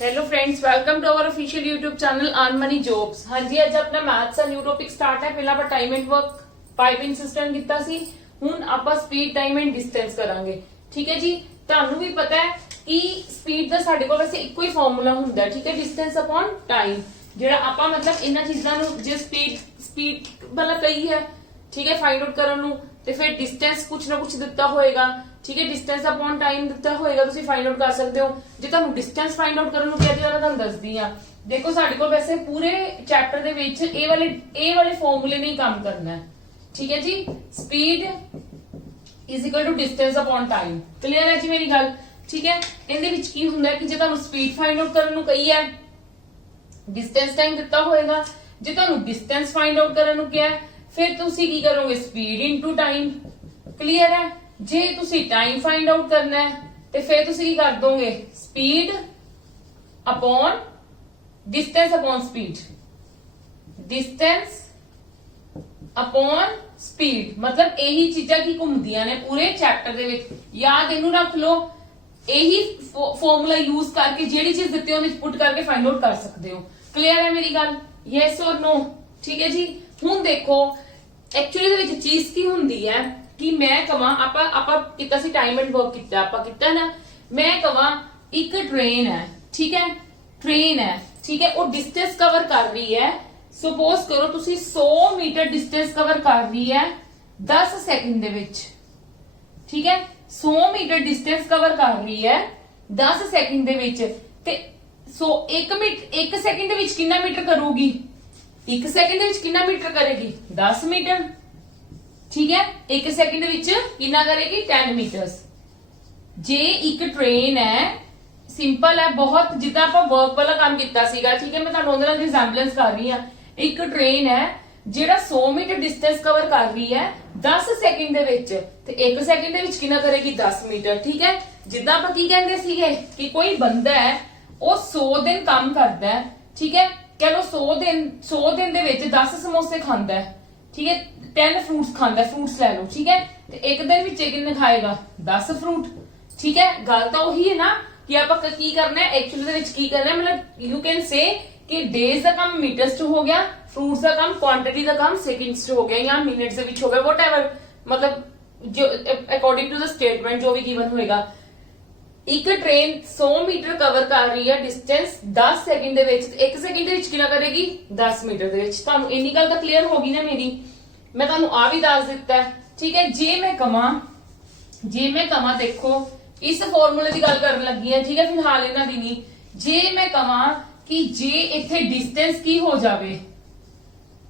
Hello friends, welcome to our official YouTube channel earn money jobs. हाँ जी, ਅੱਜ ਆਪਣਾ ਮੈਥਸ ਦਾ ਨਿਊ ਟੌਪਿਕ ਸਟਾਰਟ ਹੈ। ਪਹਿਲਾਂ ਆਪਾਂ time and work piping system ਕੀਤਾ ਸੀ, ਹੁਣ ਆਪਾਂ ਸਪੀਡ ਟਾਈਮ ਐਂਡ ਡਿਸਟੈਂਸ ਕਰਾਂਗੇ। ਠੀਕ ਹੈ ਜੀ, ਤੁਹਾਨੂੰ ਵੀ ਪਤਾ ਹੈ ਕਿ ਸਪੀਡ ਦਾ ਸਾਡੇ ਕੋਲ ਵੈਸੇ ਇੱਕੋ ਹੀ ਫਾਰਮੂਲਾ ਹੁੰਦਾ ਹੈ। ਠੀਕ ਹੈ, ਡਿਸਟੈਂਸ ਅਪਨ ਟਾਈਮ, ਜਿਹੜਾ ਆਪਾਂ ਮਤਲਬ ਇਹਨਾਂ ਚੀਜ਼ਾਂ ਨੂੰ ਜੇ ਸਪੀਡ ਮਤਲਬ ਕਹੀ ਹੈ, ਠੀਕ ਹੈ, ਫਾਈਂਡ ਆਊਟ ਕਰਨ ਨੂੰ, ਤੇ ਫਿਰ ਡਿਸਟੈਂਸ ਕੁਝ ਨਾ ਕੁਝ ਦਿੱਤਾ ਹੋਏਗਾ। ठीक है, डिस्टेंस अपॉन टाइम दिता होएगा, तुसी फाइंड आउट कर सकते हो। जे तुहानू डिस्टेंस फाइंड आउट करन नू कहते हो, तुहानू दसदी हां। देखो साडे कोल वैसे पूरे चैप्टर दे विच ए वाले फार्मूले ने ही काम करना है। ठीक है जी, speed is equal to distance upon time. Clear है जी मेरी गल? ठीक है, इहदे विच की हुंदा है कि जे तुहानू स्पीड फाइंड आउट करन नू कही है, डिस्टेंस टाइम दिता होएगा। जे तुहानू डिस्टेंस फाइंड आउट करन नू कहा है, फिर तुसी की करोगे, स्पीड इनटू टाइम। क्लियर है? जे तुसी टाइम फाइंड आउट करना है तो फिर तुसी की कर दोगे, speed upon distance upon speed, distance upon speed. मतलब यही चीजा की घूमदियां ने पूरे चैप्टर दे विच। याद इनू रख लो, यही फॉर्मूला यूज करके जेडी चीज दित्ती है उन्हें पुट करके फाइंड आउट कर सकते हो। क्लियर है मेरी गल? यस और नो? ठीक है जी। हुण देखो एक्चुअली दे विच चीज की हुंदी है कि मैं कवा आपा किता सी टाइम एंड वर्क किता, आपा किता ना, मैं कवा एक ट्रेन है, ठीक है, ट्रेन है, ठीक है, और डिस्टेंस कवर कर रही है। सपोज करो तुसी 100 मीटर डिस्टेंस कवर कर रही है 10 सेकंड दे विच। ठीक है, 100 मीटर डिस्टेंस कवर कर रही है 10 सेकंड दे विच, ते 1 सेकंड दे विच कितना मीटर करूगी? 1 सेकंड दे विच कितना मीटर करेगी? 10 मीटर। ठीक है, 1 सेकंड विच कितना करेगी? 10 मीटर्स। जे एक ट्रेन है, सिंपल है बहुत, जिदा आप वर्क वाला काम किया सीगा। ठीक है, मैं तुहानू उहदे नाल रिजेंबलेंस कर रही हां। एक ट्रेन है जेड़ा 100 मीटर डिस्टेंस कवर कर रही है 10 सेकंड दे विच, ते 1 सेकंड दे विच कितना करेगी? 10 मीटर। ठीक है, जिदा आप की कहंदे सीगे कि कोई बंदा है वो 100 दिन काम करदा है। ठीक है, कह लो 100 दिन दे विच 10 समोसे खांदा है। ठीक है, 10 फ्रूट्स खाता है, फ्रूट्स ले लो। ठीक है, तो एक दिन विच कितने खाएगा? 10 फ्रूट। ठीक है, गल तो वही है ना कि आप की करना है एक्चुअली की करना है, मतलब यू कैन से कि डेज का काम मीटर्स च हो गया, फ्रूट्स का काम, क्वांटिटी का काम सेकंड्स च हो गया, या मिनट्स विच हो गया, व्हाटएवर, मतलब जो अकॉर्डिंग टू द स्टेटमेंट जो भी गिवन होएगा। एक ट्रेन 100 मीटर कवर कर रही है डिस्टेंस 10 सेकंड दे विच, 1 सेकंड दे विच कितना करेगी? 10 मीटर दे विच। तुहानू इन्नी गल तां क्लीयर होगी ना मेरी? मैं तुहानू आ भी दस दिता है। ठीक है, जे मैं कमा देखो इस फॉर्मूले की गल करन लगी है। ठीक है, फिलहाल इन्हां दी नहीं। जे मैं कमा कि जे इत्थे डिस्टेंस की हो जावे,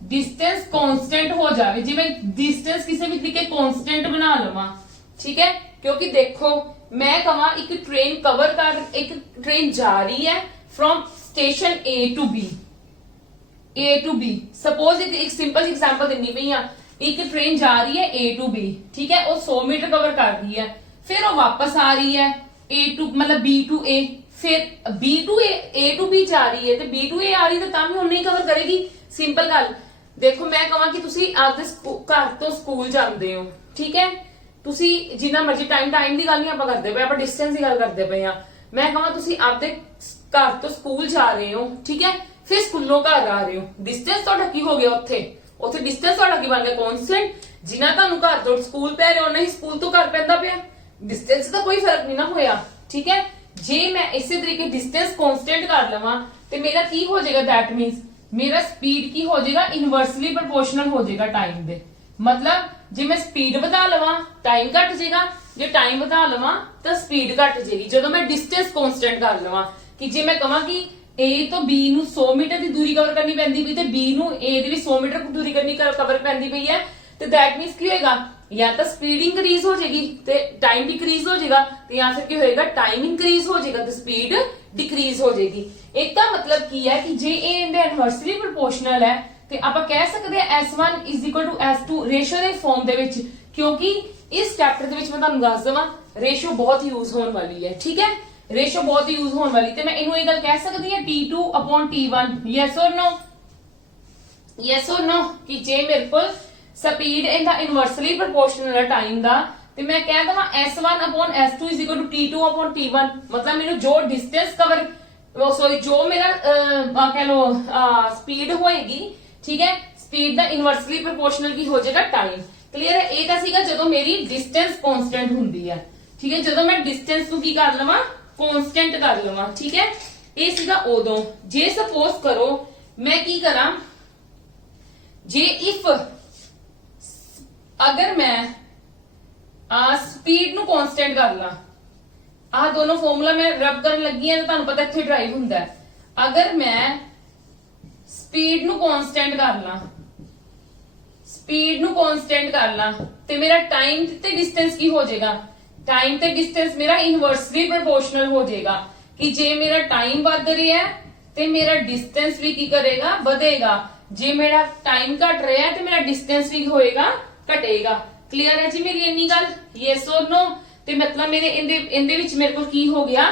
डिस्टेंस कांस्टेंट हो जावे, जे मैं डिस्टेंस किसी भी तरीके कांस्टेंट बना लवां। ठीक है, क्योंकि देखो मैं कमा एक ट्रेन कवर कर, एक ट्रेन जा रही है from station A to B, A to B. Suppose एक सिंपल एग्जांपल देनी पई हां, एक ट्रेन जा रही है ए टू बी। ठीक है, वो 100 मीटर कवर कर रही है, फिर वो वापस आ रही है ए टू मतलब बी टू ए, फिर B to A to B जा रही है, तो बी टू ए आ रही है तो तां भी उन्नी कवर करेगी। सिंपल गल। देखो मैं कहां कि तुसी आपदे घर तो स्कूल जांदे हो। ठीक है, तुसी जिन्ना मर्जी टाइम दी गल नहीं आपां करदे पे, आपां डिस्टेंस दी गल करदे पे हां। मैं कहां तुसी आपदे घर तो स्कूल जा रहे हो, ठीक है, फिर स्कूलों घर आ रहे हो, डिस्टेंस तुहाडा की हो गया? उत्थे डिस्टेंस तुहाडा की बन गया? कांस्टेंट। जिन्ना तुहानू घर तो स्कूल पै रहे हो उन्ना ही स्कूल तो घर पैंदा पिया, डिस्टेंस का कोई फर्क नहीं ना होया। ठीक है, जे मैं इसी तरीके डिस्टेंस कांस्टेंट कर लवां ते मेरा की हो जाएगा? दैट मींस मेरा स्पीड की हो जाएगा? इनवर्सली प्रोपोर्शनल हो जाएगा टाइम दे। मतलब जे मैं स्पीड बढ़ा लवां टाइम घट जाएगा, जे टाइम बढ़ा लवां तो स्पीड घट जाएगी। जदों मैं डिस्टेंस कांस्टेंट कर लवां कि जे मैं कहां कि ए तो बी नू 100 मीटर की दूरी कवर करनी पैंदी पई, ते बी नू ए दी भी 100 मीटर की दूरी करनी कवर पैंदी पई है, तो दैट मींस की होएगा? या तो स्पीड इंक्रीज हो जाएगी ते टाइम डिक्रीज हो जाएगा, तो या फिर की होएगा? टाइम इंक्रीज हो जाएगा तो स्पीड डिक्रीज हो जाएगी। एक का मतलब की है कि जे ए इनवर्सली प्रोपोर्शनल है तो आप कह सकते हैं S1 is equal to S2 ratio के फॉर्म दे विच, क्योंकि इस चैप्टर दे विच मैं तुहानू दस देवां रेशो बहुत यूज होने वाली है। ठीक है, रेशो बहुत यूज होने वाली, तो मैं इनू ये गल कह सकती है T2 अपॉन T1। यस और नो? यस और नो? कि जे मेरे को स्पीड इनका इनवर्सली प्रोपोर्शनल है टाइम का, ਤੇ मैं कह दवा S1 upon S2 is equal to T2 upon T1, मतलब मेनू जो डिस्टेंस कवर सॉरी जो मेरा कह लो स्पीड होएगी, ठीक है, स्पीड ਦਾ ਇਨਵਰਸਲੀ ਪ੍ਰੋਪੋਰਸ਼ਨਲ ਕੀ ਹੋ ਜਾਏਗਾ ਟਾਈਮ। ਕਲੀਅਰ ਹੈ। ਇਹ ਤਾਂ ਸੀਗਾ ਜਦੋਂ ਮੇਰੀ ਡਿਸਟੈਂਸ ਕਾਂਸਟੈਂਟ ਹੁੰਦੀ ਹੈ, ਠੀਕ ਹੈ, ਜਦੋਂ ਮੈਂ ਡਿਸਟੈਂਸ ਨੂੰ ਕੀ ਕਰ ਲਵਾਂ, ਕਾਂਸਟੈਂਟ ਕਰ ਲਵਾਂ, ਠੀਕ ਹੈ। ਇਹ ਸੀਗਾ ਉਦੋਂ। ਜੇ ਸਪੋਜ਼ ਕਰੋ ਮੈਂ ਕੀ ਕਰਾਂ, ਜੇ ਇਫ ਅਗਰ ਮੈਂ स्पीड ਨੂੰ कांस्टेंट कर ला, आ दोनों फॉर्मूला मैं रब करन लगी है, तुहानू पता इत्थे ड्राइव हुंदा है। अगर मैं स्पीड ਨੂੰ कांस्टेंट कर ला, स्पीड ਨੂੰ कांस्टेंट कर ला ते मेरा टाइम ते डिस्टेंस की हो जाएगा, टाइम ते डिस्टेंस मेरा इनवर्सली प्रोपोर्शनल हो जाएगा कि जे मेरा टाइम बढ़ रहा है ते मेरा डिस्टेंस भी की करेगा, बढ़ेगा। जे मेरा टाइम घट रहा है ते मेरा डिस्टेंस भी होएगा, घटेगा। क्लियर है जी मेरी इन्नी गल, यस और नो। ते मतलब मेरे इंदे विच मेरे को की हो गया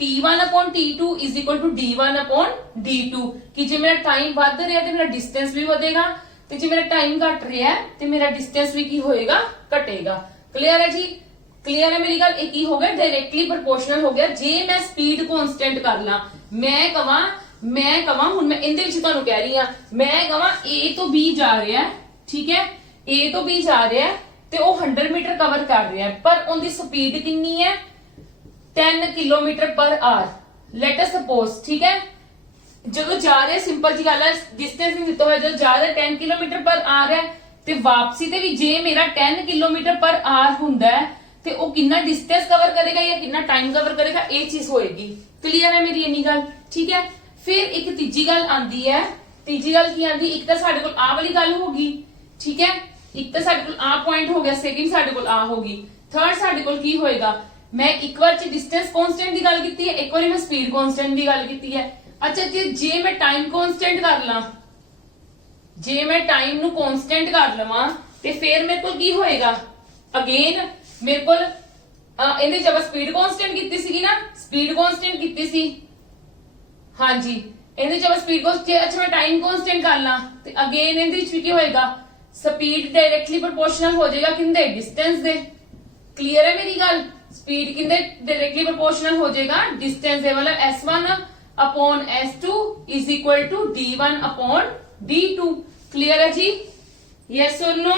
T1 upon T2 is equal to D1 upon D2 कि जे मेरा टाइम बढ़ रहा है तो मेरा डिस्टेंस भी बढ़ेगा, ते जे मेरा टाइम घट रहा है तो मेरा डिस्टेंस भी की होएगा, घटेगा। क्लियर है जी, क्लियर है मेरी गल। एक ही हो गया डायरेक्टली प्रोपोर्शनल हो गया। जे मैं स्पीड कांस्टेंट कर ला, मैं कवां हुण मैं इंदे विच तुहानू कह रही हां, मैं कवां A तो B जा रहा है, ठीक है, A तो B जा रहा है ਤੇ ਉਹ 100 ਮੀਟਰ ਕਵਰ ਕਰ ਰਿਹਾ ਹੈ, ਪਰ ਉਹਦੀ ਸਪੀਡ ਕਿੰਨੀ ਹੈ, 10 ਕਿਲੋਮੀਟਰ ਪਰ ਆਰ। ਲੈਟ ਅਸ ਸਪੋਜ਼, ਠੀਕ ਹੈ, ਜਦੋਂ ਜਾ ਰਿਹਾ, ਸਿੰਪਲ ਜੀ ਗੱਲ ਹੈ, ਡਿਸਟੈਂਸ ਨਹੀਂ ਦਿੱਤਾ ਹੋਇਆ, ਜਦੋਂ ਜਾ ਰਿਹਾ 10 ਕਿਲੋਮੀਟਰ ਪਰ ਆਰ ਹੈ ਤੇ ਵਾਪਸੀ ਤੇ ਵੀ ਜੇ ਮੇਰਾ 10 ਕਿਲੋਮੀਟਰ ਪਰ ਆਰ ਹੁੰਦਾ ਹੈ ਤੇ ਉਹ ਕਿੰਨਾ ਡਿਸਟੈਂਸ ਕਵਰ ਕਰੇਗਾ ਜਾਂ ਕਿੰਨਾ ਟਾਈਮ ਕਵਰ ਕਰੇਗਾ, ਇਹ ਚੀਜ਼ ਹੋਏਗੀ। ਕਲੀਅਰ ਹੈ ਮੇਰੀ ਇੰਨੀ ਗੱਲ, ਠੀਕ ਹੈ। ਫਿਰ ਇੱਕ ਤੀਜੀ ਗੱਲ ਆਂਦੀ ਹੈ। ਤੀਜੀ ਗੱਲ ਕੀ ਆਂਦੀ, ਇੱਕ ਤਾਂ ਸਾਡੇ ਕੋਲ ਆਹ ਵਾਲੀ ਗੱਲ ਹੋਗੀ, ਠੀਕ ਹੈ, ਇੱਕ ਤਾਂ ਸਾਡੇ ਕੋਲ ਆ ਪੁਆਇੰਟ ਹੋ ਗਿਆ, ਸੈਕਿੰਡ ਸਾਡੇ ਕੋਲ ਆ ਹੋਗੀ, ਥਰਡ ਸਾਡੇ ਕੋਲ ਕੀ ਹੋਏਗਾ, ਮੈਂ ਇੱਕ ਵਾਰ ਚ ਡਿਸਟੈਂਸ ਕਾਂਸਟੈਂਟ ਦੀ ਗੱਲ ਕੀਤੀ ਹੈ, ਇੱਕ ਵਾਰੀ ਮੈਂ ਸਪੀਡ ਕਾਂਸਟੈਂਟ ਦੀ ਗੱਲ ਕੀਤੀ ਹੈ। ਅੱਛਾ ਜੇ ਮੈਂ ਟਾਈਮ ਕਾਂਸਟੈਂਟ ਕਰ ਲਾਂ, ਜੇ ਮੈਂ ਟਾਈਮ ਨੂੰ ਕਾਂਸਟੈਂਟ ਕਰ ਲਵਾਂ ਤੇ ਫਿਰ ਮੇਰੇ ਕੋਲ ਕੀ ਹੋਏਗਾ, ਅਗੇਨ ਮੇਰੇ ਕੋਲ ਇਹਦੇ ਜਦ ਸਪੀਡ ਕਾਂਸਟੈਂਟ ਕੀਤੀ ਸੀਗੀ ਨਾ, ਸਪੀਡ ਕਾਂਸਟੈਂਟ ਕੀਤੀ ਸੀ, ਹਾਂਜੀ, ਇਹਦੇ ਜਦ ਸਪੀਡ ਕਾਂਸਟੈਂਟ, ਅੱਛਾ ਮੈਂ ਟਾਈਮ ਕਾਂਸਟੈਂਟ ਕਰ ਲਾਂ ਤੇ ਅਗੇਨ ਇਹਦੇ ਵਿੱਚ ਵੀ ਕੀ ਹੋਏਗਾ, स्पीड डायरेक्टली प्रोपोर्शनल हो जाएगा किंदे, डिस्टेंस दे। क्लियर है मेरी गल, स्पीड किंदे डायरेक्टली प्रोपोर्शनल हो जाएगा, डिस्टेंस दे। मतलब S1 upon S2 is equal to D1 upon D2। Clear है जी, यस और नो,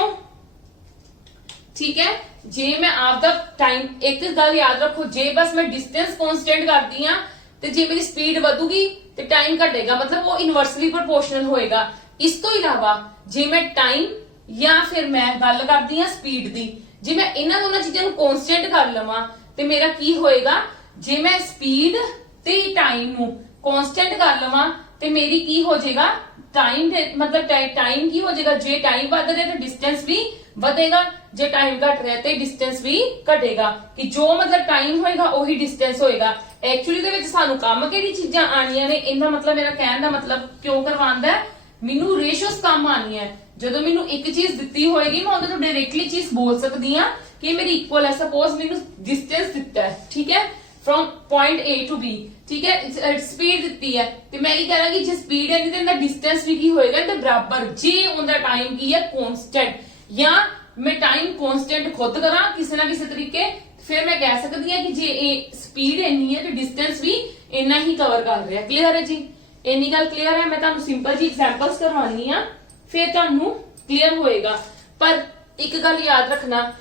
ठीक है। जे मैं आपदा टाइम, एक गल याद रखो, जे बस मैं डिस्टेंस कांस्टेंट करती हां ते जे मेरी स्पीड ਵਧੂਗੀ ਤੇ टाइम घटेगा, मतलब वो इनवर्सली प्रोपोर्शनल होएगा। इस तो इलावा जे मैं टाइम ਜਾਂ ਫਿਰ ਮੈਂ ਗੱਲ ਕਰਦੀ ਆ ਸਪੀਡ ਦੀ, ਜੇ ਮੈਂ ਇਹਨਾਂ ਦੋਨਾਂ ਚੀਜ਼ਾਂ ਨੂੰ ਕਾਂਸਟੈਂਟ ਕਰ ਲਵਾਂ ਤੇ ਮੇਰਾ ਕੀ ਹੋਏਗਾ, ਜੇ ਮੈਂ ਸਪੀਡ ਤੇ ਟਾਈਮ ਨੂੰ ਕਾਂਸਟੈਂਟ ਕਰ ਲਵਾਂ ਤੇ ਮੇਰੀ ਕੀ ਹੋ ਜਾਏਗਾ, ਟਾਈਮ ਦੇ ਮਤਲਬ ਟਾਈਮ ਕੀ ਹੋ ਜਾਏਗਾ, ਜੇ ਟਾਈਮ ਵੱਧ ਰਿਹਾ ਤਾਂ ਡਿਸਟੈਂਸ ਵੀ ਵਧੇਗਾ, ਜੇ ਟਾਈਮ ਘਟ ਰਿਹਾ ਤੇ ਡਿਸਟੈਂਸ ਵੀ ਘਟੇਗਾ, ਕਿ ਜੋ ਮਤਲਬ ਟਾਈਮ ਹੋਏਗਾ ਉਹੀ ਡਿਸਟੈਂਸ ਹੋਏਗਾ। ਐਕਚੁਅਲੀ ਦੇ ਵਿੱਚ ਸਾਨੂੰ ਕੰਮ ਕਿਹੜੀ ਚੀਜ਼ਾਂ ਆਣੀਆਂ ਨੇ, ਇਹਦਾ ਮਤਲਬ ਮੇਰਾ ਕਹਿਣ ਦਾ ਮਤਲਬ ਕਿਉਂ ਕਰਵਾਉਂਦਾ, ਮੈਨੂੰ ਰੇਸ਼ੀਓਸ ਕੰਮ ਆਣੀਆਂ। ਜਦੋਂ ਮੈਨੂੰ ਇੱਕ ਚੀਜ਼ ਦਿੱਤੀ ਹੋਏਗੀ ਮੈਂ ਉਹਦੇ ਤੋਂ ਡਾਇਰੈਕਟਲੀ ਚੀਜ਼ ਬੋਲ ਸਕਦੀ ਆ ਕਿ ਮੇਰੀ ਇਕੁਅਲ ਹੈ। ਸਪੋਜ਼ ਮੈਨੂੰ ਡਿਸਟੈਂਸ ਦਿੱਤਾ ਹੈ, ਠੀਕ ਹੈ, from point A to B, ਠੀਕ ਹੈ, ਸਪੀਡ ਦਿੱਤੀ ਹੈ ਤੇ ਮੈਂ ਕੀ ਕਰਾਂਗੀ, ਜੇ ਸਪੀਡ ਹੈ ਤੇ ਇਹਦਾ ਡਿਸਟੈਂਸ ਵੀ ਕੀ ਹੋਏਗਾ, ਇਹਦੇ ਬਰਾਬਰ। ਜੇ ਉਹਦਾ ਟਾਈਮ ਕੀ ਹੈ, ਕਾਂਸਟੈਂਟ, ਜਾਂ ਮੈਂ ਟਾਈਮ ਕਾਂਸਟੈਂਟ ਖੁਦ ਕਰਾਂ ਕਿਸੇ ਨਾ ਕਿਸੇ ਤਰੀਕੇ, ਫਿਰ ਮੈਂ ਕਹਿ ਸਕਦੀ ਹਾਂ ਕਿ ਜੇ ਇਹ ਸਪੀਡ ਇੰਨੀ ਹੈ ਤੇ ਡਿਸਟੈਂਸ ਵੀ ਇੰਨਾ ਹੀ ਕਵਰ ਕਰ ਰਿਹਾ। ਕਲੀਅਰ ਹੈ ਜੀ, ਇੰਨੀ ਗੱਲ ਕਲੀਅਰ ਹੈ। ਮੈਂ ਤੁਹਾਨੂੰ ਸਿੰਪਲ ਜੀ ਐਗਜ਼ਾਮਪਲਸ ਕਰਵਾਉਣੀ ਆ, ਫਿਰ ਤੁਹਾਨੂੰ ਕਲੀਅਰ ਹੋਏਗਾ। ਪਰ ਇੱਕ ਗੱਲ ਯਾਦ ਰੱਖਣਾ,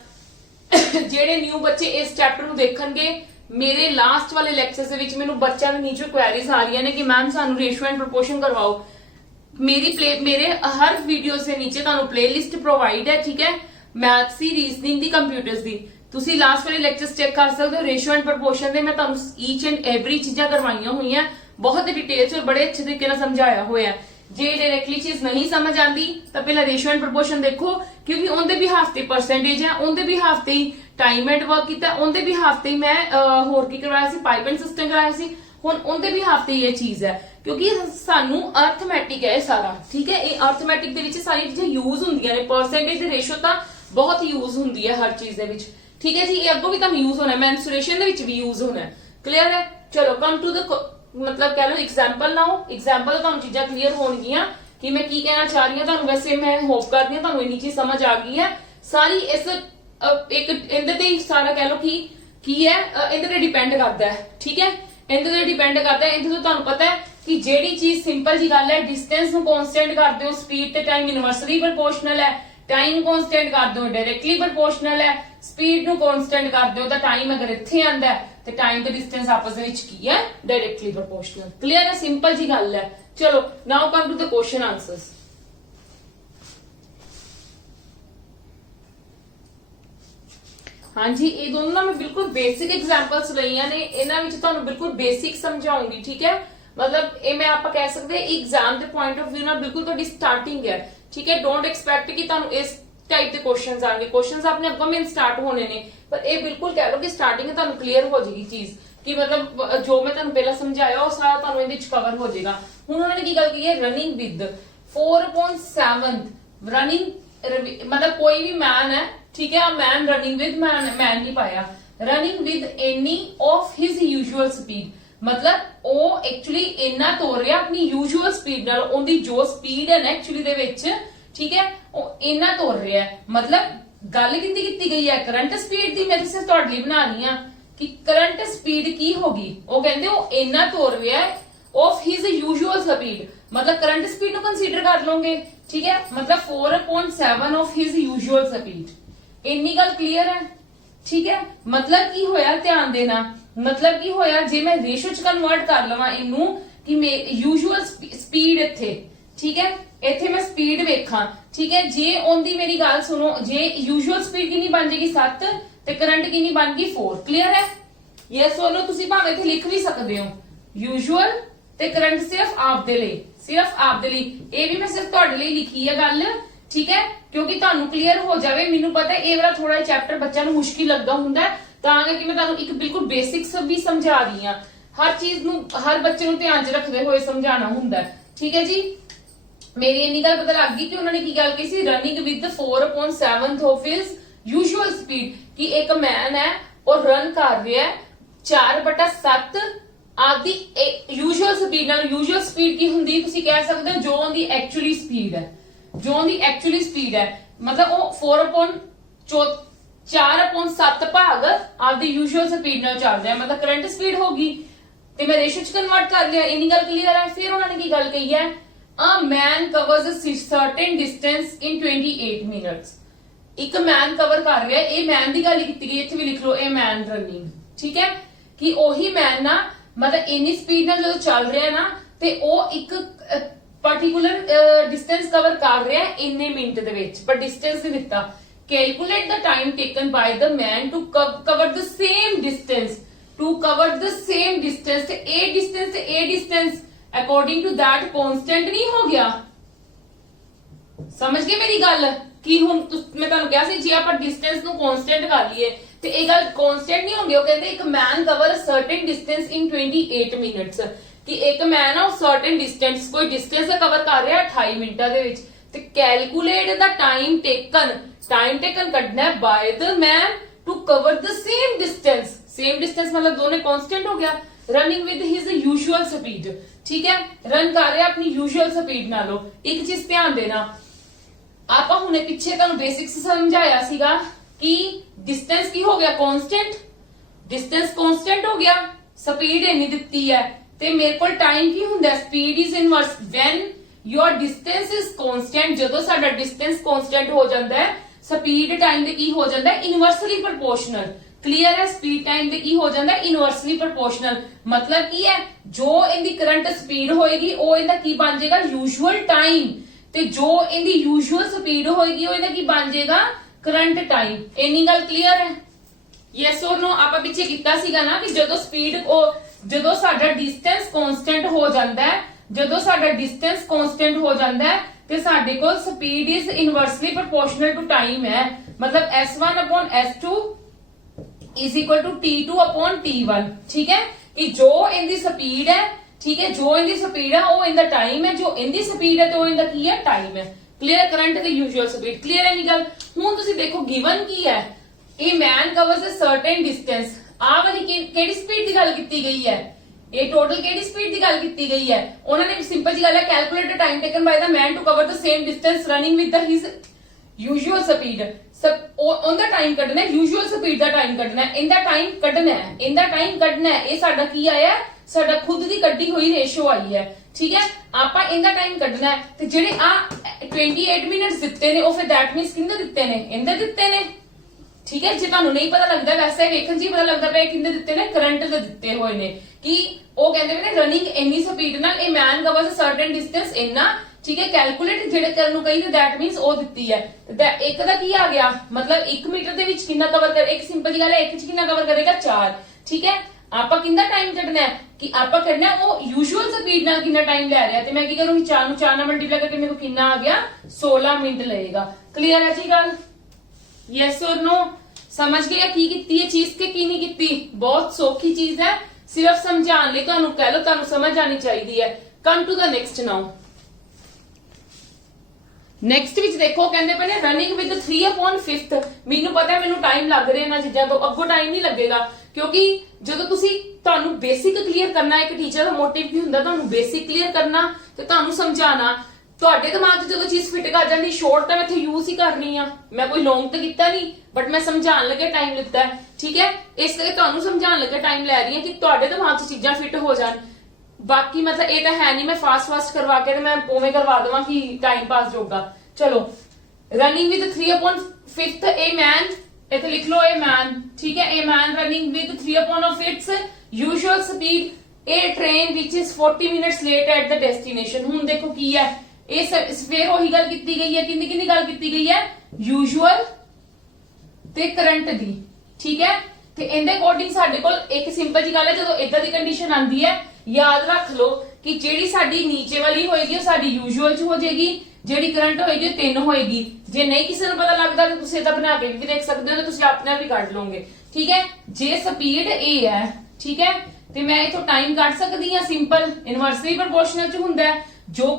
ਜਿਹੜੇ ਨਿਊ ਬੱਚੇ ਇਸ ਚੈਪਟਰ ਨੂੰ ਦੇਖਣਗੇ, ਮੇਰੇ ਲਾਸਟ ਵਾਲੇ ਲੈਕਚਰਸ ਦੇ ਵਿੱਚ ਮੈਨੂੰ ਬੱਚਿਆਂ ਦੇ ਨੀਚੇ ਕੁਐਰੀਜ਼ ਆ ਰਹੀਆਂ ਨੇ ਕਿ ਮੈਮ ਸਾਨੂੰ ਰੇਸ਼ੋ ਐਂਡ ਪ੍ਰੋਪੋਰਸ਼ਨ ਕਰਵਾਓ। ਮੇਰੇ ਹਰ ਵੀਡੀਓਜ਼ ਦੇ ਨੀਚੇ ਤੁਹਾਨੂੰ ਪਲੇਲਿਸਟ ਪ੍ਰੋਵਾਈਡ ਹੈ, ਠੀਕ ਹੈ, ਮੈਥਸ ਦੀ, ਰੀਜ਼ਨਿੰਗ ਦੀ, ਕੰਪਿਊਟਰਸ ਦੀ। ਤੁਸੀਂ ਲਾਸਟ ਵਾਲੇ ਲੈਕਚਰਸ ਚੈੱਕ ਕਰ ਸਕਦੇ ਹੋ। ਰੇਸ਼ੋ ਐਂਡ ਪ੍ਰੋਪੋਰਸ਼ਨ ਦੇ ਮੈਂ ਤੁਹਾਨੂੰ ਈਚ ਐਂਡ ਐਵਰੀ ਚੀਜ਼ਾਂ ਕਰਵਾਈਆਂ ਹੋਈਆਂ, ਬਹੁਤ ਡਿਟੇਲ ਚ ਬੜੇ ਅੱਛੇ ਤਰੀਕੇ ਨਾਲ ਸਮਝਾਇਆ ਹੋਇਆ। ਜੇ ਡਾਇਰੈਕਟਲੀ ਚੀਜ਼ ਨਹੀਂ ਸਮਝ ਆਂਦੀ ਤਾਂ ਪਹਿਲਾਂ ਰੇਸ਼ੋ ਐਂਡ ਪ੍ਰੋਪੋਰਸ਼ਨ ਦੇਖੋ, ਕਿਉਂਕਿ ਉਹਦੇ ਵੀ ਹਾਫ ਤੇ ਪਰਸੈਂਟੇਜ ਹੈ, ਉਹਦੇ ਵੀ ਹਾਫ ਤੇ ਹੀ ਟਾਈਮ ਐਂਡ ਵਰਕ ਕੀਤਾ, ਉਹਦੇ ਵੀ ਹਾਫ ਤੇ ਹੀ ਮੈਂ ਹੋਰ ਕੀ ਕਰਵਾਇਆ ਸੀ, ਪਾਈਪ ਐਂਡ ਸਿਸਟਮ ਕਰਾਇਆ ਸੀ। ਹੁਣ ਉਹਦੇ ਵੀ ਹਾਫ ਤੇ ਹੀ ਇਹ ਚੀਜ਼ ਹੈ, ਕਿਉਂਕਿ ਸਾਨੂੰ ਅਰਥਮੈਟਿਕ ਹੈ ਇਹ ਸਾਰਾ, ਠੀਕ ਹੈ। ਇਹ ਅਰਥਮੈਟਿਕ ਦੇ ਵਿੱਚ ਸਾਰੀ ਚੀਜ਼ਾਂ ਯੂਜ਼ ਹੁੰਦੀਆਂ ਨੇ। ਪਰਸੈਂਟੇਜ ਤੇ ਰੇਸ਼ੋ ਤਾਂ ਬਹੁਤ ਯੂਜ਼ ਹੁੰਦੀ ਹੈ ਹਰ ਚੀਜ਼ ਦੇ ਵਿੱਚ, ਠੀਕ ਹੈ ਜੀ। ਇਹ ਅੱਗੋਂ ਵੀ ਤੁਹਾਨੂੰ ਯੂਜ਼ ਹੋਣਾ, ਮੈਂਸੂਰੇਸ਼ਨ ਦੇ ਵਿੱਚ ਵੀ ਯੂਜ਼ ਹੋਣਾ। ਕਲੀਅਰ ਹੈ। ਚਲੋ ਕਮ ਟੂ ਦ मतलब कह लो एग्जाम्पल ना हो, एग्जाम्पल तो ਤੁਹਾਨੂੰ ਚੀਜ਼ਾਂ ਕਲੀਅਰ ਹੋਣਗੀਆਂ ਕਿ ਮੈਂ ਕੀ ਕਹਿਣਾ ਚਾਹ ਰਹੀ ਹਾਂ ਤੁਹਾਨੂੰ। ਵੈਸੇ ਮੈਂ ਹੋਪ ਕਰਦੀ ਹਾਂ ਤੁਹਾਨੂੰ ਇੰਨੀ ਚੀਜ਼ ਸਮਝ ਆ ਗਈ ਹੈ ਸਾਰੀ। ਇਸ ਇੱਕ ਇਹਦੇ ਤੇ ਹੀ ਸਾਰਾ ਕਹਿ ਲੋ ਕੀ ਹੈ, ਇਹਦੇ ਤੇ ਡਿਪੈਂਡ ਕਰਦਾ ਹੈ, ਠੀਕ ਹੈ। ਇਹਦੇ ਤੇ ਡਿਪੈਂਡ ਕਰਦਾ ਹੈ। ਇਹਦੇ ਤੋਂ ਤੁਹਾਨੂੰ ਪਤਾ ਹੈ ਕਿ ਜਿਹੜੀ ਚੀਜ਼ ਸਿੰਪਲ ਜੀ ਗੱਲ ਹੈ, ਡਿਸਟੈਂਸ ਨੂੰ ਕਾਂਸਟੈਂਟ ਕਰਦੇ ਹੋ, ਸਪੀਡ ਤੇ ਟਾਈਮ ਇਨਵਰਸਲੀ ਪ੍ਰੋਪੋਰਸ਼ਨਲ ਹੈ, टाइम कांस्टेंट कर दो डायरेक्टली प्रोपोर्शनल है, स्पीड नु कांस्टेंट कर दो तो टाइम अगर इत्थे आंदा है तो टाइम ते डिस्टेंस आपस दे विच की है डायरेक्टली प्रोपोर्शनल। क्लियर है, सिंपल जी गल है। चलो now come to the question answers. हाँ जी, ये दोनों ना मैं बिल्कुल बेसिक एग्जांपल्स लईयां ने, इन्हां विच तुहानू बिल्कुल बेसिक समझाऊंगी। ठीक है, मतलब ये मैं आप कह सकते एग्जाम के पॉइंट ऑफ व्यू ना बिल्कुल तुहाडी स्टार्टिंग है। ठीक है, डोंट एक्सपेक्ट कि तुहानू इस टाइप के क्वेश्चंस आएंगे, क्वेश्चंस आपने अगों में स्टार्ट होने ने, पर ये बिल्कुल कह लो कि स्टार्टिंग में तुहानू क्लियर हो जाएगी चीज कि मतलब जो मैं तुहानू पहला समझाया वो सारा तुहानू इहदे विच कवर हो जाएगा। हुण उन्होंने की गल की है, रनिंग विद 4/7 रनिंग, मतलब कोई भी मैन है, ठीक है, मैन रनिंग विद मैन नहीं पाया, running with any of his usual speed, मतलब वो एक्चुअली इन्ना तोड़ रहा अपनी यूजुअल स्पीड नाल, उनदी जो स्पीड है ना एक्चुअली दे विच, ठीक है, वो इन्ना तोड़ रहा है। मतलब गल की गई है करंट स्पीड दी, मैं सिर्फ तुहाडे लई बना रही हां कि करंट स्पीड की होगी, वो कहंदे वो इन्ना तोड़ रहा है ऑफ हिज यूजुअल स्पीड, मतलब करंट स्पीड नु कंसीडर कर लोगे। ठीक है, मतलब 4/7 ऑफ हिज यूजुअल स्पीड, इन्नी गल क्लियर है। ठीक है, मतलब की होया, ध्यान देना, मतलब की होया जे मैं रेशो च कन्वर्ट कर लवा इनू कि यूजुअल स्पीड इत्थे, ठीक है, इत्थे मैं स्पीड वेखा, ठीक है, जे ओंदी मेरी गल सुनो, जे यूजुअल स्पीड कितनी बन जाएगी 7 ते करंट कितनी बन गई 4। क्लियर है, यस और नो तुसी भावे इत्थे लिख भी सकते हो यूजुअल ते करंट सिर्फ आप दे लई, सिर्फ आप दे लई, ये भी मैं सिर्फ तुहाडे लई लिखी है गल। ठीक है, क्योंकि तुहानू क्लियर हो जावे, मैनू पता है ये वाला थोड़ा चैप्टर बच्चा नू मुश्किल लगदा हुंदा है, तां करके मैं तुहानू एक बिल्कुल बेसिक्स भी समझा रही हां, हर चीज नू हर बच्चे नू ध्यान च रखदे होए समझाना हुंदा है। ठीक है जी, मेरी इन्नी गल पता लग गई कि उन्होंने की गल की सी, running with 4/7 of his usual speed, कि एक मैन है और रन कर रहा है 4/7 आपदी यूजुअल स्पीड नाल। यूजुअल स्पीड की हुंदी तुसीं कह सकदे हो जो उनदी एक्चुअली स्पीड है, जो उनदी एक्चुअली स्पीड है, मतलब वो 4/7 भाग आपदी यूजुअल स्पीड नाल चल रहा है, मतलब करंट स्पीड होगी, ते मैं रेशो च कन्वर्ट कर लिया, इन्नी गल क्लियर है। फिर उन्होंने की गल कही है, a man covers a certain distance in 28 minutes, एक मैन कवर कर रहा है, ये मैन की गल की गई, इत्थे भी लिख लो ए मैन रनिंग। ठीक है, कि ओही मैन ना मतलब इन्नी स्पीड नाल जो चल रहा है ना, ते ओ एक पर्टिकुलर डिस्टेंस कवर कर रहा है इन्ने मिनट दे विच, पर डिस्टेंस नहीं दिता। Calculate the time taken by the man to cover the same distance, to cover the same distance, ते ए distance according to that constant नहीं हो गया। समझ गए मेरी गल कि हुण मैं तुहानू कहा सी जे आपां डिस्टेंस नू कांस्टेंट कर लईए ते ये गल कांस्टेंट नहीं होगी। वो कहंदे एक man cover a certain distance in 28 minutes, कि एक मैन आ सर्टेन डिस्टेंस कोई डिस्टेंस कवर कर रहा 28 मिनटां दे विच, ते कैलकुलेट द टाइम टेकन कढना है by the man to cover the same distance मतलब दोनों कांस्टेंट हो गया, running with his usual speed. ठीक है, रन कर रहा अपनी यूजुअल स्पीड नालों। एक चीज ध्यान देना, आप हुणे पिछे तुहानू बेसिक्स समझाया सीगा कि डिस्टेंस की हो गया कांस्टेंट, डिस्टेंस कांस्टेंट हो गया, स्पीड इन्नी दित्ती है, ते मेरे को टाइम की हुंदा speed is inverse when your distance is constant. जदों साडा डिस्टेंस कांस्टेंट हो जांदा है, स्पीड टाइम दे की हो जांदा है इनवर्सली प्रोपोर्शनल। क्लियर है, स्पीड टाइम दे की हो जांदा है इनवर्सली प्रोपोर्शनल। मतलब की है, जो इनदी करंट स्पीड होएगी वो इनदा की बन जाएगा यूजुअल टाइम, ते जो इनदी यूजुअल स्पीड होएगी वो इनदा की बन जाएगा करंट टाइम। इन्नी गल क्लियर है, यस और नो। आपां पिछे कीता सीगा ना कि जदों स्पीड जदों साडा डिस्टेंस कांस्टेंट हो जांदा है, जदों साडा डिस्टेंस कांस्टेंट हो जांदा है ते साडे कोल speed is inversely proportional to time है, मतलब S1/S2 is equal to T2/T1। ठीक है, कि जो इनदी स्पीड है, ठीक है, जो इनदी स्पीड है वो इनदा टाइम है, जो इनदी स्पीड है तो इनदा की है टाइम है। क्लियर, करंट ते यूजुअल स्पीड क्लियर है। गल हुण तुसीं देखो गिवन की है, a man covers a certain distance, आ वाली केड़ी स्पीड की गल की गई है, ये टोटल केड़ी स्पीड की गल की गई है। उन्होंने सिंपल जी गल है, calculate the time taken by the man to cover the same distance running with his usual speed. उनका टाइम कढना है, यूजुअल स्पीड का टाइम कढना है, इनका टाइम कढना है, इनका टाइम कढना है। ये साडा की आया ਸਾਡਾ ਖੁਦ ਦੀ ਕੱਢੀ ਹੋਈ ਰੇਸ਼ੋ ਆਈ ਹੈ। ਠੀਕ ਹੈ, ਆਪਾਂ ਇਹਦਾ ਟਾਈਮ ਕੱਢਣਾ ਹੈ ਤੇ ਜਿਹੜੇ ਆ 28 ਮਿੰਟਸ ਦਿੱਤੇ ਨੇ ਉਹ ਫਿਰ ਦੈਟ ਮੀਨਸ ਕਿੰਨੇ ਦਿੱਤੇ ਨੇ, ਇਹਦੇ ਦਿੱਤੇ ਨੇ। ਠੀਕ ਹੈ, ਜੇ ਤੁਹਾਨੂੰ ਨਹੀਂ ਪਤਾ ਲੱਗਦਾ ਵੈਸੇ ਵੇਖਣ ਜੀ ਪਤਾ ਲੱਗਦਾ ਪਿਆ ਕਿੰਨੇ ਦਿੱਤੇ ਨੇ, ਕਰੰਟ ਦੇ ਦਿੱਤੇ ਹੋਏ ਨੇ ਕਿ ਉਹ ਕਹਿੰਦੇ ਨੇ ਰਨਿੰਗ ਇੰਨੀ ਸਪੀਡ ਨਾਲ ਇਹ ਮੈਨ ਕਵਰਸ ਅ ਸਰਟਨ ਡਿਸਟੈਂਸ ਇੰਨਾ। ਠੀਕ ਹੈ, ਕੈਲਕੂਲੇਟ ਜਿਹੜੇ ਕਰਨ ਨੂੰ ਕਹੀ ਤੇ ਦੈਟ ਮੀਨਸ ਉਹ ਦਿੱਤੀ ਹੈ। ਇੱਕ ਦਾ ਕੀ ਆ ਗਿਆ, ਮਤਲਬ 1 ਮੀਟਰ ਦੇ ਵਿੱਚ ਕਿੰਨਾ ਕਵਰ ਕਰ, ਇੱਕ ਸਿੰਪਲ ਜੀ ਗੱਲ ਹੈ, ਇੱਕ ਚ ਕਿੰਨਾ ਕਵਰ ਕਰੇਗਾ 4। ਠੀਕ ਹੈ, ਆਪਾਂ ਕਿੰਨਾ ਟਾਈਮ ਕੱਢਣਾ ਹੈ ਕਿ ਆਪਾਂ ਕਰਨਾ ਉਹ ਯੂਜੂਅਲ ਸਪੀਡ ਨਾਲ ਕਿੰਨਾ ਟਾਈਮ ਲੈ ਰਿਹਾ ਤੇ ਮੈਂ ਕੀ ਕਰੂੰਗੀ 4 ਨੂੰ 4 ਨਾਲ ਮਲਟੀਪਲਾਈ ਕਰਕੇ ਮੇਰੇ ਕੋ ਕਿੰਨਾ ਆ ਗਿਆ 16 ਮਿੰਟ ਲਏਗਾ। ਕਲੀਅਰ ਹੈ ਜੀ ਗੱਲ? ਯੈਸ ਔਰ नो? समझ गए की कीती है चीज के की नहीं कीती? बहुत सौखी चीज है, सिर्फ समझाने लिए ਤੁਹਾਨੂੰ कह लो ਤੁਹਾਨੂੰ समझ आनी चाहिए है। Come to the next now. Next विच देखो कहंदे पे ने रनिंग विद 3/5। ਮੈਨੂੰ ਪਤਾ ਹੈ ਮੈਨੂੰ ਟਾਈਮ ਲੱਗ ਰਿਹਾ ਨਾ ਚੀਜ਼ਾਂ ਤੋਂ, ਅੱਗੋਂ ਟਾਈਮ ਨਹੀਂ ਲੱਗੇਗਾ ਕਿਉਂਕਿ ਜਦੋਂ ਤੁਸੀਂ ਤੁਹਾਨੂੰ ਬੇਸਿਕ ਕਲੀਅਰ ਕਰਨਾ, ਇੱਕ ਟੀਚਰ ਦਾ ਮੋਟਿਵ ਕੀ ਹੁੰਦਾ ਤੁਹਾਨੂੰ ਬੇਸਿਕ ਕਲੀਅਰ ਕਰਨਾ ਤੇ ਤੁਹਾਨੂੰ ਸਮਝਾਣਾ। ਤੁਹਾਡੇ ਦਿਮਾਗ 'ਚ ਜਦੋਂ ਚੀਜ਼ ਫਿੱਟ ਕਰ ਜਾਂਦੀ ਸ਼ੋਰਟ ਤਾਂ ਮੈਂ ਇੱਥੇ ਯੂਜ਼ ਹੀ ਕਰਨੀ ਆ, ਮੈਂ ਕੋਈ ਲੌਂਗ ਤਾਂ ਕੀਤਾ ਨਹੀਂ ਬਟ ਮੈਂ ਸਮਝਾਉਣ ਲੱਗੇ ਟਾਈਮ ਲਿੱਤਾ ਹੈ। ਠੀਕ ਹੈ, ਇਸ ਕਰਕੇ ਤੁਹਾਨੂੰ ਸਮਝਾਉਣ ਲੱਗੇ ਟਾਈਮ ਲੈ ਰਹੀ ਹਾਂ ਕਿ ਤੁਹਾਡੇ ਦਿਮਾਗ 'ਚ ਚੀਜ਼ਾਂ ਫਿੱਟ ਹੋ ਜਾਣ। ਬਾਕੀ ਮਤਲਬ ਇਹ ਤਾਂ ਹੈ ਨਹੀਂ ਮੈਂ ਫਾਸਟ ਕਰਵਾ ਕੇ ਤੇ ਮੈਂ ਉਵੇਂ ਕਰਵਾ ਦੇਵਾਂ ਕਿ ਟਾਈਮ ਪਾਸ ਜੋਗਾ। ਚਲੋ, ਰਨਿੰਗ ਵਿਦ 3/5 a man, ਇੱਥੇ ਲਿਖ ਲਓ a man। ਠੀਕ ਹੈ, a man running with 3/5 usual speed, a train which is 40 minutes late at the destination। ਹੁਣ ਦੇਖੋ ਕੀ ਹੈ ਇਹ ਫਿਰ ਉਹੀ ਗੱਲ ਕੀਤੀ ਗਈ ਹੈ, ਕਿੰਨੀ ਗੱਲ ਕੀਤੀ ਗਈ ਹੈ ਯੂਜੂਅਲ ਤੇ ਕਰੰਟ ਦੀ। ਠੀਕ ਹੈ, ਤੇ ਇਹਦੇ ਅਕੋਰਡਿੰਗ ਸਾਡੇ ਕੋਲ ਇੱਕ ਸਿੰਪਲ ਜੀ ਗੱਲ ਹੈ, ਜਦੋਂ ਇਦਾਂ ਦੀ ਕੰਡੀਸ਼ਨ ਆਂਦੀ ਹੈ ਯਾਦ ਰੱਖ ਲਓ ਕਿ ਜਿਹੜੀ ਸਾਡੀ ਨੀਚੇ ਵਾਲੀ ਹੋਏਗੀ ਉਹ ਸਾਡੀ ਯੂਜੂਅਲ ਚ ਹੋ ਜਾਏਗੀ, ਜਿਹੜੀ ਕਰੰਟ ਹੋਏਗੀ ਉਹ 3 ਹੋਏਗੀ। ਜੇ ਨਹੀਂ ਕਿਸੇ ਨੂੰ ਪਤਾ ਲੱਗਦਾ ਤਾਂ ਤੁਸੀਂ ਇਹਦਾ ਬਣਾ ਕੇ ਵੀ ਦੇਖ ਸਕਦੇ ਹੋ ਤੇ ਤੁਸੀਂ ਆਪਣੇ ਆਪ ਵੀ ਕੱਢ ਲਓਗੇ। ਠੀਕ ਹੈ, ਜੇ ਸਪੀਡ A ਹੈ ਠੀਕ ਹੈ ਤੇ ਮੈਂ ਇਥੋਂ ਟਾਈਮ ਕੱਢ ਸਕਦੀ ਹਾਂ, ਸਿੰਪਲ ਇਨਵਰਸਲੀ ਪ੍ਰੋਪੋਰਸ਼ਨਲ ਚ ਹੁੰਦਾ ਹੈ। ਜੋ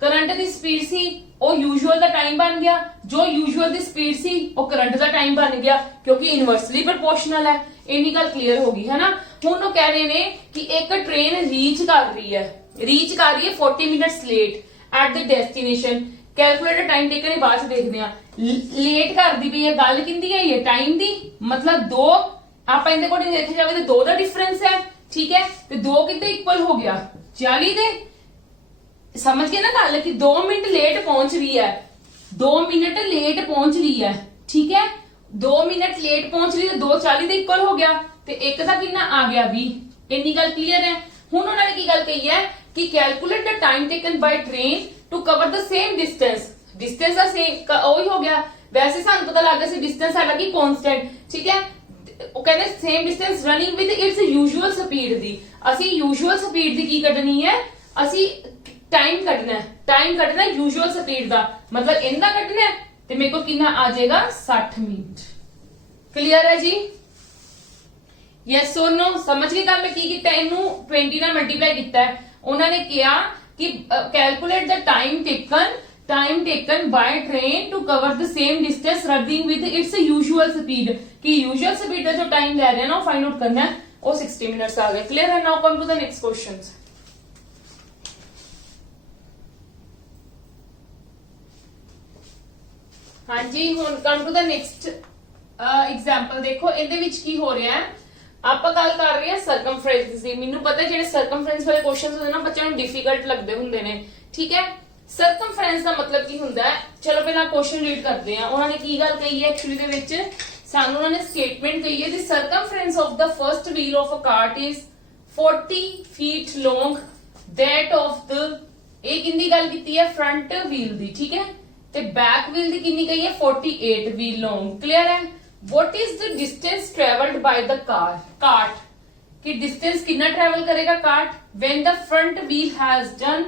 ਕਰੰਟ ਦੀ ਸਪੀਡ ਸੀ ਉਹ ਯੂਜੂਅਲ ਦਾ ਟਾਈਮ ਬਣ ਗਿਆ, ਜੋ ਯੂਜੂਅਲ ਦੀ ਸਪੀਡ ਸੀ ਉਹ ਕਰੰਟ ਦਾ ਟਾਈਮ ਬਣ ਗਿਆ ਕਿਉਂਕਿ ਇਨਵਰਸਲੀ ਪ੍ਰੋਪੋਰਸ਼ਨਲ ਹੈ। ਇੰਨੀ ਗੱਲ ਕਲੀਅਰ ਹੋ ਗਈ ਹੈ ਨਾ। ਹੁਣ ਉਹ ਕਹਿ ਰਹੇ ਨੇ ਕਿ ਇੱਕ ਟ੍ਰੇਨ ਰੀਚ ਕਰ ਰਹੀ ਹੈ 40 minutes late at the destination. Calculator time taken ਬਾਅਦ ਚ ਦੇਖਦੇ ਆ। ਲੇਟ ਕਰਦੀ ਪਈ ਹੈ, ਗੱਲ ਕਿੰਦੀ ਹੈ ਇਹ ਟਾਈਮ ਦੀ, ਮਤਲਬ 2 ਆਪਾਂ ਇਹਦੇ ਕੋਲ ਦੇਖਿਆ ਜਾਵੇ ਤੇ 2 ਦਾ ਡਿਫਰੈਂਸ ਹੈ। ਠੀਕ ਹੈ, ਤੇ 2 ਕਿਤੇ ਇਕੁਅਲ ਹੋ ਗਿਆ 40 ਦੇ। समझ गए ना गल कि 2 मिनट लेट पहुंच रही है, 2 मिनट लेट पहुंच रही है। ठीक है, 2 मिनट लेट पहुंच रही है 2:40 ਦੇ ਇਕੁਅਲ ਹੋ ਗਿਆ ਤੇ ਇੱਕ ਦਾ ਕਿੰਨਾ ਆ ਗਿਆ 20। ਇੰਨੀ ਗੱਲ ਕਲੀਅਰ ਹੈ। ਹੁਣ ਉਹਨਾਂ ਨੇ ਕੀ ਗੱਲ ਕਹੀ ਹੈ ਕਿ calculate the time taken by train to cover the same distance ਦਾ ਸੇਮ ਉਹੀ ਹੋ ਗਿਆ। ਵੈਸੇ ਸਾਨੂੰ ਪਤਾ ਲੱਗ ਗਿਆ ਸੀ ਡਿਸਟੈਂਸ ਸਾਡਾ ਕੀ ਕਾਂਸਟੈਂਟ। ਠੀਕ ਹੈ, ਉਹ ਕਹਿੰਦੇ same distance running with it's usual speed ਦੀ। ਅਸੀਂ ਯੂਜੂਅਲ ਸਪੀਡ ਦੀ ਕੀ ਕੱਢਣੀ ਹੈ, ਅਸੀਂ टाइम कटना यूजुअल स्पीड ਦਾ मतलब ਇਹਦਾ ਕੱਢਣਾ ਤੇ ਮੇਰੇ ਕੋ ਕਿੰਨਾ ਆ ਜਾਏਗਾ 60 ਮਿੰਟ। ਕਲੀਅਰ ਹੈ ਜੀ? Yes or no? ਸਮਝ ਗਏ ਗੱਲ ਮੈਂ ਕੀ ਕੀਤਾ, ਇਹਨੂੰ 20 ਨਾਲ ਮਲਟੀਪਲਾਈ ਕੀਤਾ ਹੈ। ਉਹਨਾਂ ਨੇ ਕਿਹਾ ਕਿ calculate the time taken by train to cover the same distance running with its usual speed कि यूजुअल स्पीड ਦਾ ਜੋ ਟਾਈਮ ਲੈ ਰਹੇ ਨਾ ਉਹ ਫਾਈंड आउट ਕਰਨਾ ਹੈ, ਉਹ 60 ਮਿੰਟਸ ਆ ਗਏ। ਕਲੀਅਰ ਹੈ? Now come to the next questions. हाँ जी, ਹੁਣ come to the next example. ਦੇਖੋ ਇਹਦੇ ਵਿੱਚ ਕੀ ਹੋ ਰਿਹਾ ਹੈ, ਆਪਾਂ ਗੱਲ ਕਰ ਰਹੇ ਹਾਂ ਸਰਕਮਫਰੈਂਸ ਦੀ। ਮੈਨੂੰ ਪਤਾ ਜਿਹੜੇ ਸਰਕਮਫਰੈਂਸ ਵਾਲੇ ਕੁਐਸਚਨਸ ਹੁੰਦੇ ਨਾ ਬੱਚਿਆਂ ਨੂੰ ਡਿਫਿਕਲਟ ਲੱਗਦੇ ਹੁੰਦੇ ਨੇ। ਠੀਕ ਹੈ, ਸਰਕਮਫਰੈਂਸ ਦਾ ਮਤਲਬ ਕੀ ਹੁੰਦਾ ਹੈ, ਚਲੋ ਪਹਿਲਾਂ ਕੁਐਸਚਨ ਰੀਡ ਕਰਦੇ ਹਾਂ। ਉਹਨਾਂ ਨੇ ਕੀ ਗੱਲ ਕਹੀ ਹੈ ਐਕਚੁਅਲੀ ਦੇ ਵਿੱਚ ਸਾਨੂੰ ਉਹਨਾਂ ਨੇ ਸਟੇਟਮੈਂਟ ਕਹੀ ਹੈ ਦੀ circumference of the first wheel of a cart is 40 feet long, that of the ਇਹ ਕਿੰਨੀ ਗੱਲ ਕੀਤੀ ਹੈ ਫਰੰਟ ਵੀਲ ਦੀ। ਠੀਕ ਹੈ, ਤੇ बैक wheel ਦੀ ਕਿੰਨੀ ਕਹੀ ਹੈ 48 wheel long। क्लियर है? what is the distance traveled by the cart कि distance कितना travel करेगा cart when the front wheel has done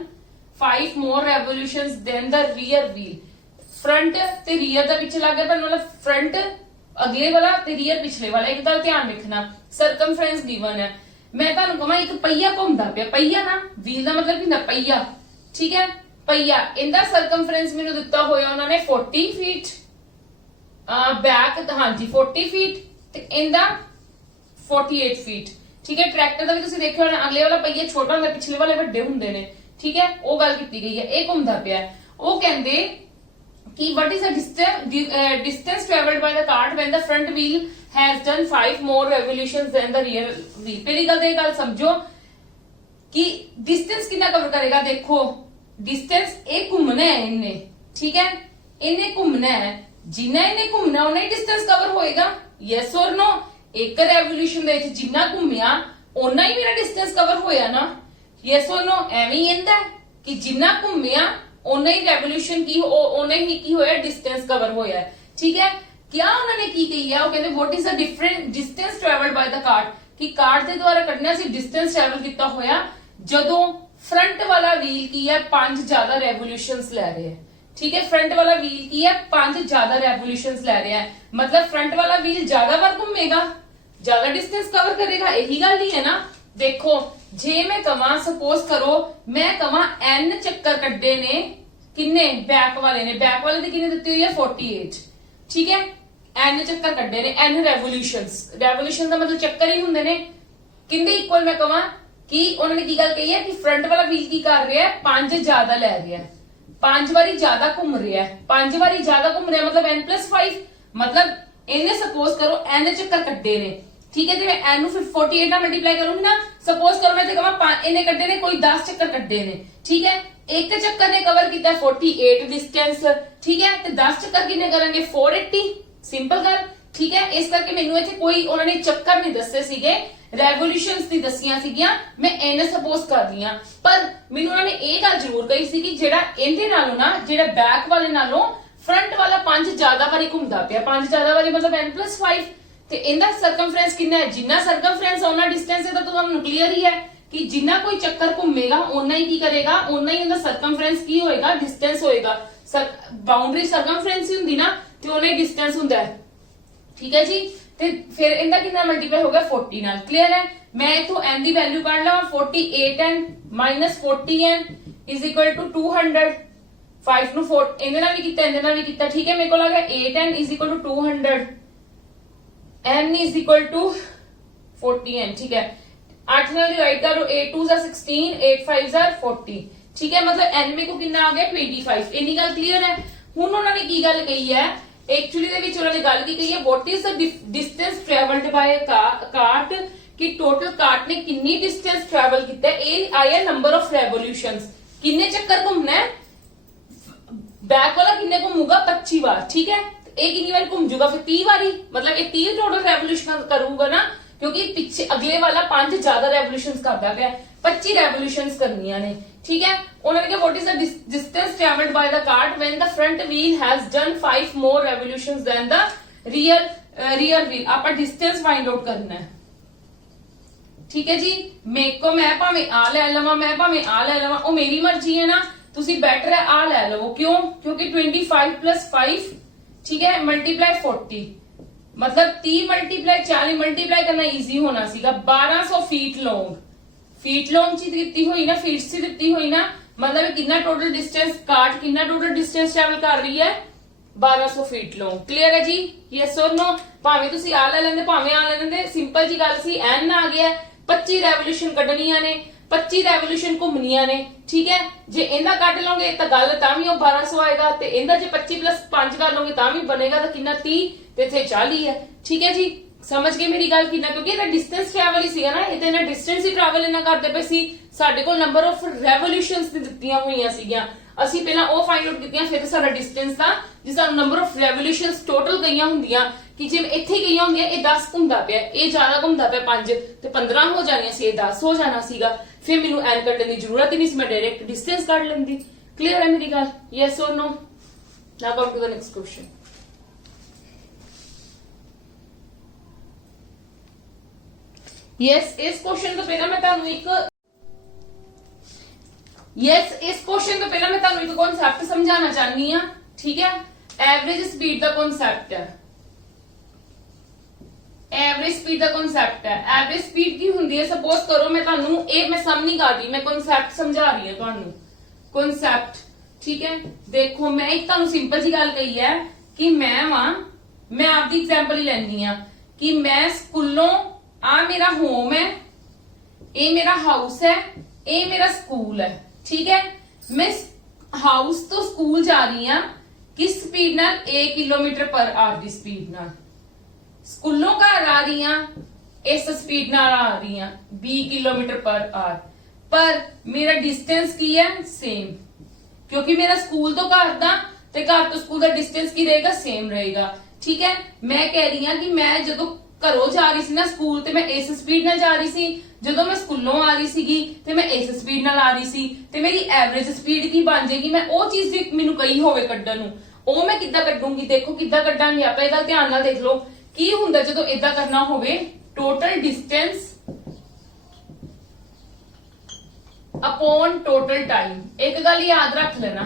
5 more revolutions than the rear wheel। front ਤੇ rear ਦਾ ਪਿੱਛੇ ਲੱਗ ਗਿਆ ਪਰ मतलब front ਅਗਲੇ ਵਾਲਾ ਤੇ rear ਪਿਛਲੇ ਵਾਲਾ। ਇੱਕ ਗੱਲ ਧਿਆਨ ਰੱਖਣਾ, circumference given ਹੈ। ਮੈਂ ਤੁਹਾਨੂੰ ਕਹਾਂ ਇੱਕ ਪਹੀਆ ਘੁੰਮਦਾ ਪਿਆ, ਪਹੀਆ ਨਾ wheel ਦਾ ਮਤਲਬ ਕੀ ਹੁੰਦਾ ਪਹੀਆ। ਠੀਕ ਹੈ, ਪਹੀਆ ਇਹਦਾ ਸਰਕਮਫਰੈਂਸ ਮੈਨੂੰ ਦਿੱਤਾ ਹੋਇਆ ਉਹਨਾਂ ਨੇ 40 ਫੀਟ, ਬੈਕ ਹਾਂਜੀ 40 ਫੀਟ ਤੇ ਇਹਦਾ 48 ਫੀਟ। ਠੀਕ ਹੈ, ਟਰੈਕਟਰ ਦਾ ਵੀ ਤੁਸੀਂ ਦੇਖਿਆ ਹੋਣਾ ਅਗਲੇ ਵਾਲਾ ਪਹੀਆ ਛੋਟਾ ਹੁੰਦਾ ਪਿਛਲੇ ਵਾਲੇ ਵੱਡੇ ਹੁੰਦੇ ਨੇ। ਠੀਕ ਹੈ, ਉਹ ਗੱਲ ਕੀਤੀ ਗਈ ਹੈ। ਇਹ ਘੁੰਮਦਾ ਪਿਆ, ਉਹ ਕਹਿੰਦੇ ਕਿ what is the distance traveled by the cart when the front wheel has done 5 more revolutions than the rear wheel. पहली गल तो ये गल समझो कि डिस्टेंस कितना कवर करेगा। देखो डिस्टेंस ये घूमना है इन्हें, ठीक है, इन्हें घूमना है, जिन्ना इन्हें घूमना उन्ना ही डिस्टेंस कवर होएगा। यस और नो? एक रेवोल्यूशन दे विच जिन्ना घूमिया उन्ना ही मेरा डिस्टेंस कवर होया ना। यस और नो? एवं ही इंदा कि जिन्ना घूमिया उन्ना ही रेवोल्यूशन की उन्ना ही की होया डिस्टेंस कवर होया है, ठीक है। क्या उन्होंने की कही है? वो कहते what is the different distance travelled by the cart, कि कार्ट के द्वारा कढ़ना सी डिस्टेंस ट्रैवल किया होया जदों फ्रंट वाला व्हील की है 5 ज्यादा रेवोल्यूशंस ले रहे हैं, ठीक है। फ्रंट वाला व्हील की है 5 ज्यादा रेवोल्यूशंस ले रहे हैं, मतलब फ्रंट वाला व्हील ज्यादा बार घूमेगा, ज्यादा डिस्टेंस कवर करेगा, यही गल ही है ना। देखो जे मैं कवा सपोज करो मैं कवा n चक्कर कड्डे ने, किन्ने बैक वाले ने, बैक वाले ने किन्ने दित्ती हुई है 48, ठीक है। n चक्कर कड्डे ने, n रेवोल्यूशंस, रेवोल्यूशन का मतलब चक्कर ही हुंदे ने। किंदे इक्वल मैं कवा कि उन्होंने की गल कही है कि फ्रंट वाला व्हील की कर रहा है 5 ज्यादा ले रहा है, 5 बारी ज्यादा घूम रहा है, 5 बारी ज्यादा घूम रहा है मतलब n+5, मतलब इन्हें सपोज करो n चक्कर कड्डे ने, ठीक है। तो मैं n फिर 48 ना मल्टीप्लाई करूंगी ना, सपोज करो मैं इन्हें कड्डे ने कोई 10 चक्कर कड्डे ने, ठीक है। एक चक्कर ने कवर किया 48 डिस्टेंस, ठीक है, तो 10 चक्कर किन्ने करेंगे 480, सिंपल गल, ठीक है। इस करके मैनू इत्थे कोई उन्होंने चक्कर नहीं दसे सीगे, रेवोल्यूशंस दी दसियां सीगियां, मैं n सपोज कर रही हां, पर मैनू उन्होंने ये गल जरूर कही सी कि जेड़ा इहदे नालों ना जेड़ा बैक वाले नालों फ्रंट वाला 5 ज्यादा बारी घूमदा पिया, 5 ज्यादा बारी मतलब n+5, ते इहदा सर्कमफ्रेंस कितना है, जिन्ना सर्कमफ्रेंस उन्ना डिस्टेंस है, तो तुहानू क्लियर ही है कि जिन्ना कोई चक्कर घूमेगा उन्ना ही की करेगा, उन्ना ही उनका सर्कमफ्रेंस की होएगा, डिस्टेंस होएगा। बाउंड्री सर्कमफ्रेंस ही हुंदी ना, ते उन्ना ही डिस्टेंस हुंदा है, ठीक है जी। ते फिर इनका कितना मल्टीप्लाई हो गया 40 नाल, क्लियर है। मैं इथों n दी वैल्यू काढ लवां 48n minus 40n is equal to 200, 5 नु 4 इहदे नाल भी कीता, इहदे नाल भी कीता, ठीक है। मेरे को आ गया 8n is equal to 200, n is equal to 40n, ठीक है। 8 नाल डिवाइड करो, 8 2 16, 8 5 40, ठीक है, मतलब n में को कितना आ गया 25। इन्नी गल क्लियर है। हुण उन्होंने की गल कही है एक्चुअली दे विच उन्होंने गल की कही है what is the distance travelled bye cart, कि टोटल कार्ट ने कितनी डिस्टेंस ट्रैवल किया है। ए आया नंबर ऑफ रेवोल्यूशंस, कितने चक्कर घूमना है, बैक वाला कितने घूमूगा 25 बार, ठीक है। एक कितनी बार घूम जूगा फिर 30 बारी, मतलब ये 30 टोटल रेवोल्यूशन करूंगा ना, क्योंकि पीछे अगले वाला 5 ज्यादा रेवोल्यूशंस करता गया, 25 रेवोल्यूशंस करनिया ने, ठीक है। उन्होंने कहा what is the distance travelled by the cart when the front wheel has done 5 more revolutions than the rear wheel. आप डिस्टेंस फाइंड आउट करना है, ठीक है जी। मेरे को मैं भावे आ ले लवां, मैं भावे आ ले लवां, वो मेरी मर्जी है ना, तुसी बेटर है आ ले लवो, क्यों? क्योंकि 25 + 5, ठीक है, मल्टीप्लाई 40, मतलब 30 मल्टीप्लाई 40 मल्टीप्लाई करना इजी होना सीगा। 1200 फीट लॉन्ग, फीट लॉन्ग ची दित्ती हुई ना, फीट सी दित्ती हुई ना, मतलब कितना टोटल डिस्टेंस कार्ट कितना टोटल डिस्टेंस ट्रैवल कर रही है 1200 फीट लॉन्ग, क्लियर है जी। यस और नो? भावे तुसी आ ले लेंदे भावे आ ले लेंदे, सिंपल जी गल सी। n आ गया 25 रेवोल्यूशन कढनियां ने, 25 रेवोल्यूशन घूमनियां ने, ठीक है। जे इहदा कट लोगे तो गल तां भी 1200 आएगा, ते इहदा जे 25 + 5 कर लोगे तां भी बनेगा, तो कितना 30 ते इथे 40 है, ठीक है जी। समझ गए मेरी गल कितना, क्योंकि इहदा डिस्टेंस ट्रैवल ही सीगा ना, इहदा इना डिस्टेंस ही ट्रैवल इना करदे पे सी। साडे कोल नंबर ऑफ रेवोल्यूशंस दी दित्तियां होईयां सीगियां, ਅਸੀਂ ਪਹਿਲਾਂ ਉਹ ਫਾਈਂਡ ਆਊਟ ਕੀਤੀਆਂ, ਫਿਰ ਸਾਡਾ ਡਿਸਟੈਂਸ ਦਾ ਜਿਸ ਦਾ ਨੰਬਰ ਆਫ ਰੈਵੋਲੂਸ਼ਨਸ ਟੋਟਲ ਗਈਆਂ ਹੁੰਦੀਆਂ, ਕਿ ਜਿਵੇਂ ਇੱਥੇ ਗਈਆਂ ਹੁੰਦੀਆਂ ਇਹ 10 ਘੁੰਮਦਾ ਪਿਆ, ਇਹ ਜ਼ਿਆਦਾ ਘੁੰਮਦਾ ਪਿਆ 5 ਤੇ 15 ਹੋ ਜਾਣੀਆਂ ਸੀ, ਇਹ 10 ਹੋ ਜਾਣਾ ਸੀਗਾ, ਫਿਰ ਮੈਨੂੰ ਐਨ ਕੱਢਣ ਦੀ ਜ਼ਰੂਰਤ ਹੀ ਨਹੀਂ ਸੀ, ਮੈਂ ਡਾਇਰੈਕਟ ਡਿਸਟੈਂਸ ਕੱਢ ਲੈਂਦੀ। ਕਲੀਅਰ ਹੈ ਮੇਰੀ ਗੱਲ? Yes or no? Now come to the next question. Yes, ਇਸ ਕੁਐਸਚਨ ਤੋਂ ਪਹਿਲਾਂ ਮੈਂ ਤੁਹਾਨੂੰ ਇੱਕ इस क्वेश्चन तो पहला मैं ਤੁਹਾਨੂੰ एक कॉन्सेप्ट समझाना चाहनी हां, ठीक है। एवरेज स्पीड का कॉन्सेप्ट है, एवरेज स्पीड का कॉन्सेप्ट है। एवरेज स्पीड की हुंदी है, सपोज करो मैं ਤੁਹਾਨੂੰ ਇਹ मैं सम नहीं कर रही, मैं कॉन्सेप्ट समझा रही हूं ਤੁਹਾਨੂੰ, कॉन्सेप्ट, ठीक है। देखो मैं एक ਤੁਹਾਨੂੰ सिंपल जी गल कही है कि मैं आपकी एग्जांपल ही लेनी हां कि मैं स्कूलों आ मेरा होम है, ये मेरा हाउस है, ये मेरा स्कूल है, ठीक है। मैं हाउस तो स्कूल जा रही हां किस स्पीड नाल 1 kilometre per our the speed नाल। ਸਕੂਲੋਂ ਘਰ ਆ ਰਹੀ ਆ ਇਸ ਸਪੀਡ ਨਾਲ ਆ ਰਹੀ ਆ 20 ਕਿਲੋਮੀटर पर आवर, पर मेरा डिस्टेंस की है सेम, क्योंकि मेरा स्कूल तो घर दा ते घर तो स्कूल का डिस्टेंस की रहेगा सेम रहेगा। ठीक है, मैं कह रही हां कि मैं जदों घरों जा रही सी ना स्कूल ते मैं इस स्पीड नाल जा रही सी, जदों मैं स्कूलों आ रही सीगी ते मैं इस स्पीड नाल आ रही सी, ते मेरी एवरेज स्पीड की बन जाएगी। मैं ਉਹ ਚੀਜ਼ ਦੀ ਮੈਨੂੰ ਕਹੀ ਹੋਵੇ ਕੱਢਣ ਨੂੰ, ਉਹ ਮੈਂ ਕਿੱਦਾਂ ਕੱਢੂੰਗੀ? ਦੇਖੋ ਕਿੱਦਾਂ ਕੱਢਾਂਗੇ ਆਪਾਂ, ਇਹਦਾ ਧਿਆਨ ਨਾਲ ਦੇਖ ਲਓ ਕੀ ਹੁੰਦਾ ਜਦੋਂ ਇਦਾਂ ਕਰਨਾ ਹੋਵੇ। Total distance upon total time. एक गल याद रख लेना,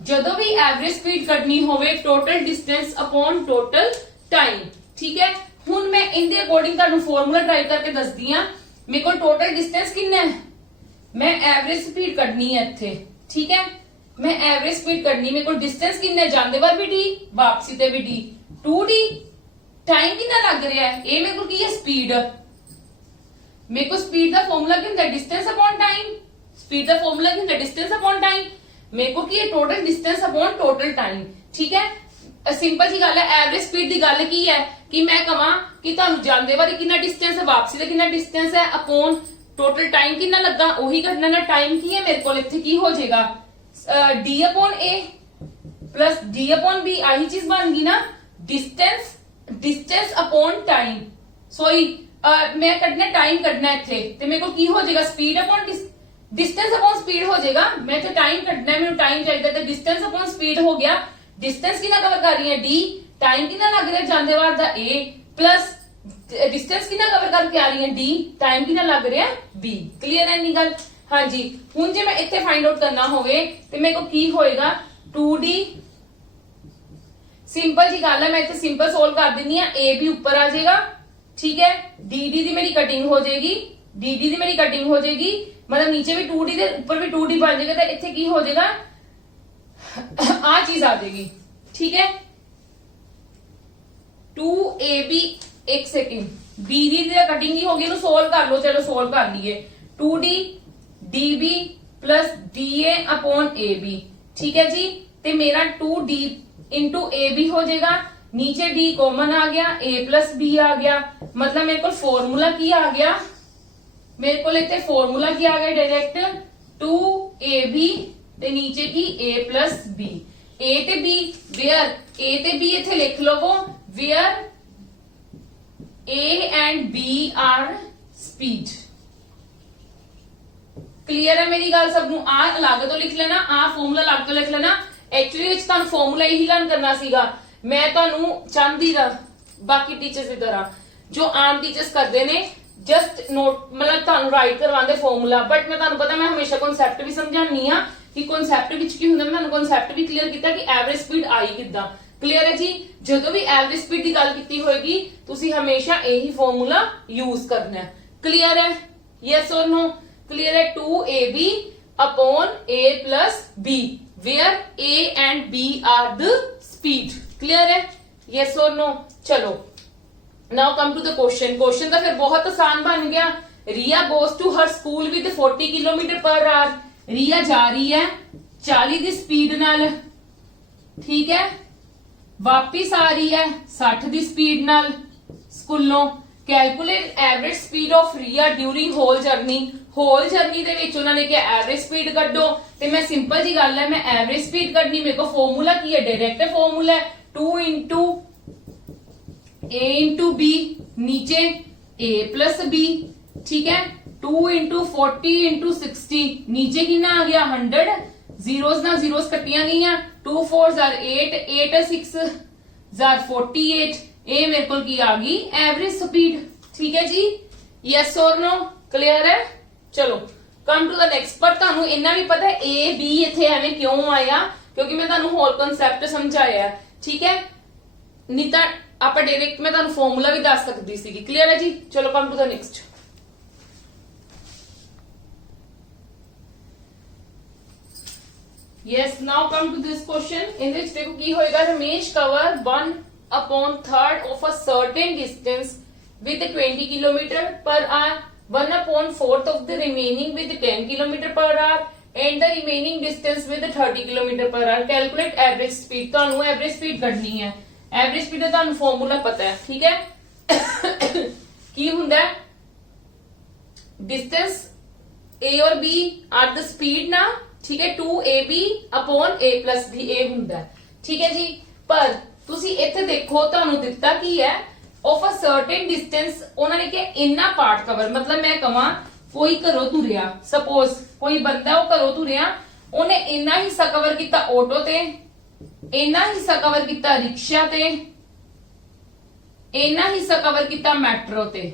जदों भी एवरेज स्पीड कढनी होवे total distance upon total time. ठीक है, हुण मैं इनदे अकॉर्डिंग तुहानू फार्मूला ट्राई करके दसदी हां। मेरे को टोटल डिस्टेंस कितना है, मैं एवरेज स्पीड कढनी है इत्थे। ठीक है, मैं एवरेज स्पीड कढनी, मेरे को डिस्टेंस कितना है, जांदे वार भी डी वापसी ते भी डी 2d। टाइम कितना लग रहा है, ये मेरे को की है स्पीड। मेरे को स्पीड का फॉर्मूला क्या होता है, डिस्टेंस अपॉन टाइम। स्पीड का फॉर्मूला क्या होता है, डिस्टेंस अपॉन टाइम। मेरे को की है total distance upon total time. ठीक है, सिंपल जी गल है। एवरेज स्पीड की गल की है कि मैं कहां कि तुहानू जांदे वारी कितना डिस्टेंस है, वापसी का कितना डिस्टेंस है, अपॉन टोटल टाइम कितना लगा, वही कढना ना। टाइम की है मेरे को इत्थे की हो जाएगा डी अपॉन ए प्लस डी अपॉन बी, आही चीज बन गई ना। डिस्टेंस अपॉन टाइम, सॉरी मैं कटना टाइम कटना इत्थे ते मेरे को की हो जाएगा speed upon distance upon speed हो जाएगा। मैं तो टाइम कटना है, मेरे टाइम चाहिए तो डिस्टेंस अपॉन स्पीड हो गया। डिस्टेंस कितना कवर कर रही है डी, टाइम कितना लग रहा है जांदे वार दा ए, प्लस डिस्टेंस कितना कवर करके आ रही है डी, टाइम कितना लग रहा है बी। क्लियर है नी गल? हाँ जी, हुण जे मैं इत्थे फाइंड आउट करना होवे ते मेरे को की होएगा 2d। सिंपल जी गल है, मैं इत्थे सिंपल सोल्व कर दिंदी हां। ए भी ऊपर आ जाएगा। ठीक है, डी डी दी मेरी कटिंग हो जाएगी, डी डी दी मेरी कटिंग हो जाएगी, मतलब नीचे भी 2d दे ऊपर भी 2d बन जाएगा, तो इत्थे की हो जाएगा आ चीज आ जाएगी। ठीक है, 2ab, एक सेकंड, बी दी कटिंग ही होगी, सोल्व कर लो। चलो सोल्व कर लिए, 2d db plus da upon ab। ठीक है जी, ते मेरा 2d इंटू ए बी हो जाएगा, नीचे d कॉमन आ गया, a प्लस बी आ गया, मतलब मेरे को फॉर्मूला की आ गया, मेरे को लेते फॉर्मूला की आ गया डायरेक्ट 2ab ते नीचे की a प्लस बी। a ते b वेयर, a ते b इथे लिख लो वो, where a and b are speed. Clear है मेरी गल सब नू? आ अलग तो लिख लेना, आ फॉर्मूला अलग तो लिख लेना। एक्चुअली विच तुहानू फॉर्मूला यही लर्न करना सीगा। मैं तुहानू चाहती दा बाकी टीचर्स की तरह जो आम टीचर्स करते ने, जस्ट नोट मतलब तुहानू राइट करवांदे फॉर्मूला, बट मैं तुहानू पता मैं हमेशा कॉन्सेप्ट भी समझानी हां कि कॉन्सेप्ट विच की हुंदा। मैं तुहानू कॉन्सेप्ट भी क्लियर किया कि एवरेज स्पीड आई किदां। क्लियर है जी? जदों भी एवरेज स्पीड की गल कीती होएगी तुसीं हमेशा यही फॉर्मूला यूज करना है। क्लियर है? यस और नो? क्लियर है? 2ab upon a plus b, where a and b are the speed. Clear है? यस और नो? चलो now come to the question. Question तो फिर बहुत आसान बन गया। Riya goes to her school with 40 kilometre per hour. Riya जा रही है 40 की स्पीड नाल, ठीक है, वापिस आ रही है 60 की स्पीड नाल स्कूलों। Calculate average speed of Riya during whole journey. Whole journey दे विच उन्होंने क्या एवरेज स्पीड कड्डो, ते मैं सिंपल जी गल है, मैं एवरेज स्पीड कड्डनी, मेरे को फॉर्मूला की है, डायरेक्ट फॉर्मूला है 2 इंटू ए इंटू बी, नीचे ए प्लस बी। ठीक है, 2 इंटू 40 इंटू 60, नीचे कितना आ गया 100, जीरोस ना जीरोस कटिया गई, 2 4 जार 8, 8 6 जार 48, ये मेरे को की आ गई एवरेज स्पीड। ठीक है जी? यस और नो? क्लियर है? चलो कम टू द नेक्स्ट। पर तुहानू इन्ना भी पता है ए बी इथे एवें क्यों आया, क्योंकि मैं तुहानू होल कांसेप्ट समझाया है। ठीक है, नहीं तो आप डायरेक्ट मैं तुहानू फॉर्मूला भी दस सकती सी। क्लियर है जी? चलो come to the next. Yes, now come to this question. In which देखो की होएगा, Ramesh cover 1/3 of a certain distance with 20 km per hour, 1/4 of the remaining with 10 km per hour, and the remaining distance with 30 km per hour. Calculate average speed। ਤੁਹਾਨੂੰ average speed ਕੱਢਣੀ है। Average speed का ਤੁਹਾਨੂੰ formula ਪਤਾ ਹੈ, ਠੀਕ ਹੈ। ਕੀ ਹੁੰਦਾ ਹੈ, डिस्टेंस A और B आर द स्पीड ना, ठीक है, 2AB upon A plus B A ਹੁੰਦਾ ਹੈ, ठीक है जी। पर ਤੁਸੀਂ ਇੱਥੇ ਦੇਖੋ ਤੁਹਾਨੂੰ ਦਿੱਤਾ ਕੀ ਹੈ, ऑफ अ सर्टेन डिस्टेंस ਉਹਨਾਂ ਨੇ ਕਿ ਇੰਨਾ ਪਾਰਟ ਕਵਰ, मतलब मैं ਕਹਾਂ ਕੋਈ ਘਰੋਂ ਤੁਰਿਆ, ਸਪੋਜ਼ ਕੋਈ ਬੰਦਾ ਉਹ ਘਰੋਂ ਤੁਰਿਆ, ਉਹਨੇ ਇੰਨਾ ਹਿੱਸਾ ਕਵਰ ਕੀਤਾ ਆਟੋ ਤੇ, ਇੰਨਾ ਹਿੱਸਾ ਕਵਰ ਕੀਤਾ ਰਿਕਸ਼ਾ ਤੇ, ਇੰਨਾ ਹਿੱਸਾ ਕਵਰ ਕੀਤਾ ਮੈਟਰੋ ਤੇ,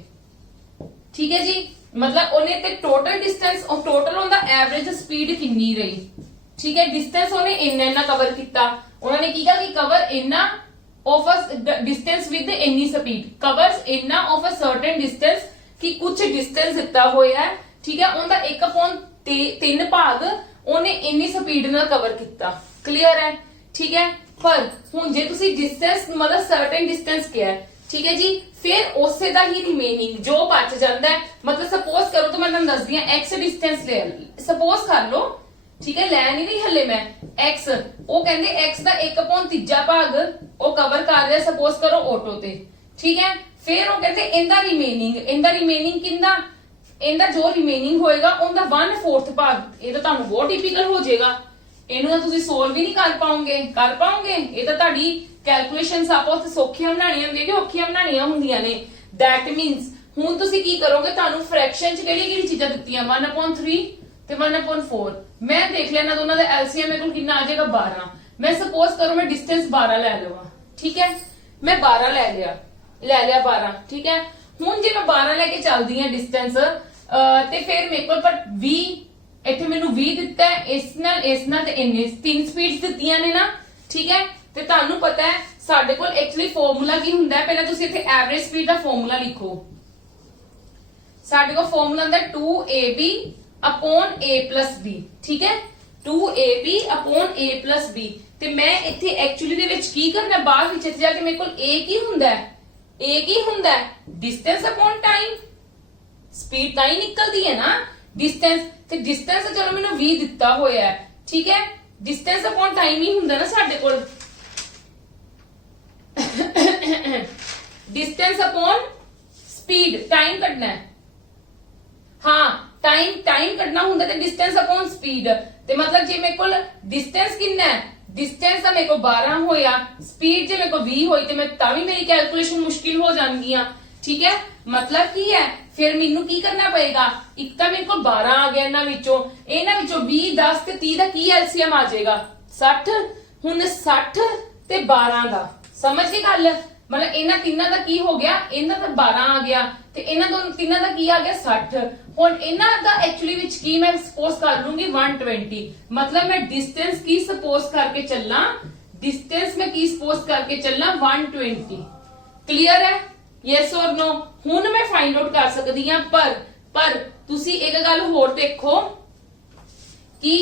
ठीक है जी। मतलब ਉਹਨੇ ਤੇ ਟੋਟਲ ਡਿਸਟੈਂਸ ਔਰ ਟੋਟਲ ਉਹਦਾ ਐਵਰੇਜ ਸਪੀਡ ਕਿੰਨੀ ਰਹੀ, ਠੀਕ ਹੈ। ਡਿਸਟੈਂਸ ਉਹਨੇ ਇੰਨਾ ਕਵਰ ਕੀਤਾ, ਉਹਨਾਂ ਨੇ ਕੀ ਕਿਹਾ ਕਿ ਕਵਰ ਇੰਨਾ ऑफ अ डिस्टेंस विद इन्नी स्पीड, कवर्स इन्ना ऑफ अ सर्टेन डिस्टेंस कि कुछ डिस्टेंस दिता होया है, ठीक है, उनका 1/3 भाग ਉਹਨੇ ਇੰਨੀ स्पीड ਨਾਲ कवर किया, क्लियर है, ठीक है। पर हुण जे तुसी डिस्टेंस मतलब सर्टेन डिस्टेंस किया है, ठीक है जी, फिर उसे दा ही रिमेनिंग जो बच जाता है, मतलब सपोज करो तो मैं तुहानू दस दियां x डिस्टेंस ले, सपोज कर लो, ठीक है, लै नहीं रही हले मैं x, वो कहंदे x ਦਾ 1/3 भाग ਉਹ कवर कर रहा, सपोज करो ऑटो ते, ठीक है। फिर वो कहते इंदा रिमेनिंग किंदा, इंदा जो रिमेनिंग होएगा उनका 1/4 भाग, ये तो ਤੁਹਾਨੂੰ ਬਹੁਤ टिपिकल हो जाएगा, ਇਹਨੂੰ ਤਾਂ ਤੁਸੀਂ ਸੋਲਵ ਵੀ ਨਹੀਂ ਕਰ ਪਾਓਗੇ, ਇਹ ਤਾਂ ਤੁਹਾਡੀ ਕੈਲਕੂਲੇਸ਼ਨਸ ਆਪਾਂ ਉੱਥੇ ਸੌਖੀਆਂ ਬਣਾਉਣੀਆਂ ਹੁੰਦੀਆਂ ਕਿ ਔਖੀਆਂ ਬਣਾਉਣੀਆਂ ਹੁੰਦੀਆਂ ਨੇ। ਦੈਟ ਮੀਨਸ ਹੁਣ ਤੁਸੀਂ ਕੀ ਕਰੋਗੇ, ਤੁਹਾਨੂੰ ਫ੍ਰੈਕਸ਼ਨ ਚ ਕਿਹੜੀ ਚੀਜ਼ਾਂ ਦਿੱਤੀਆਂ, 1/3 ਤੇ 1/4, मैं देख लेना दोनों का एलसीएम मेरे को कितना आ जाएगा 12। मैं सपोज करो मैं डिस्टेंस 12 ले लवा, ठीक है, मैं 12 ले लिया 12, ठीक है। हुण जे मैं 12 लेके चलदी हां डिस्टेंस ते फिर मेरे को पर 20 इत्थे मैनू 20 दिता है, इस नाल ते इन्ने 3 स्पीड्स दित्तियां ने ना, ठीक है। ते तुहानू पता है साडे कोल एक्चुअली फार्मूला की हुंदा है, पहले तुसीं इत्थे एवरेज स्पीड दा फार्मूला लिखो। साडे कोल फार्मूला हुंदा 2AB upon A plus B, ठीक है, 2AB upon A plus B। ते मैं इत्थे एक्चुअली दे विच की करना, बाहर विच इत्थे जाके मेरे कोल A की हुंदा है, डिस्टेंस अपॉन टाइम, स्पीड ताई निकलदी है ना, डिस्टेंस ते डिस्टेंस चलो मैंने 20 दिता होया है, ठीक है, डिस्टेंस अपॉन टाइम ही हुंदा ना साडे कोल, डिस्टेंस अपॉन स्पीड, टाइम कढना है, हाँ टाइम कढना हुंदा ते डिस्टेंस अपॉन स्पीड, ते मतलब जे मेरे कोल डिस्टेंस कितना है, डिस्टेंस दा मेरे को 12 होया, स्पीड जे मेरे को 20 होई ते मैं तावी मेरी कैलकुलेशन मुश्किल हो जाएगी, ठीक है। मतलब की है फिर मैनू की करना पड़ेगा, एक तो मेरे को 12 आ गया, इन्हां विचों 20 10 ते 30 दा की एलसीएम आ जाएगा 60। हुण 60 ते 12 दा समझ गए गल, मतलब इन्हां तीनां दा की हो गया, इन्हां दा 12 आ गया ते इन्हां दोनों तीनां दा की आ गया 60। हुण इन्हां दा एक्चुअली विच की मैं सपोज कर लूंगी 120, मतलब मैं डिस्टेंस की सपोज करके चलना, डिस्टेंस में की सपोज करके चलना 120, क्लियर है, यस और नो। हुण मैं फाइंड आउट कर सकदी हां, पर तुसी एक गल होर देखो कि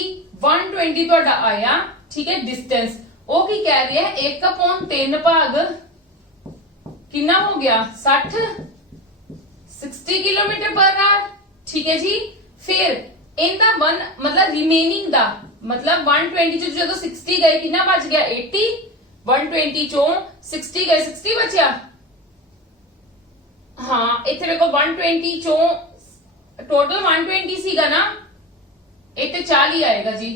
120 तुहाडा आया, ठीक है, डिस्टेंस वो की कह रही है 1/3 भाग कितना हो गया 60 किलोमीटर पर आवर, ठीक है जी। फिर इनका 1 मतलब रिमेनिंग दा मतलब 120 चो जो 60 गए कितना बच गया 80, 120 चो 60 गए 60 बचा, हाँ इतने मेरे को 120 चो टोटल 120 सीगा ना, इतने 40 आएगा जी,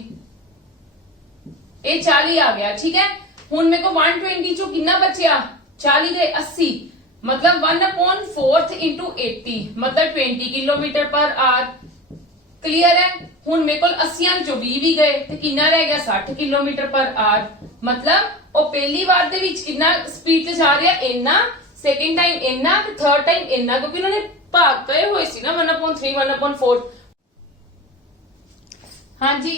ये 40 आ गया, ठीक है। हुण मेरे को 120 चो कितना बचा 40 गए 80, मतलब 1/4 इंटू 80 मतलब 20 किलोमीटर पर आवर, क्लियर है। हुण मेरे को 80 चो 20 भी गए तो कितना रह गया 60 किलोमीटर पर आवर, मतलब वो पहली बार दे विच कितना स्पीड से जा रहा इन्ना, सेकंड टाइम इन्ना, थर्ड टाइम इन्ना, क्योंकि उन्होंने भाग कहे हुए सी ना 1/3 1/4। हाँ जी,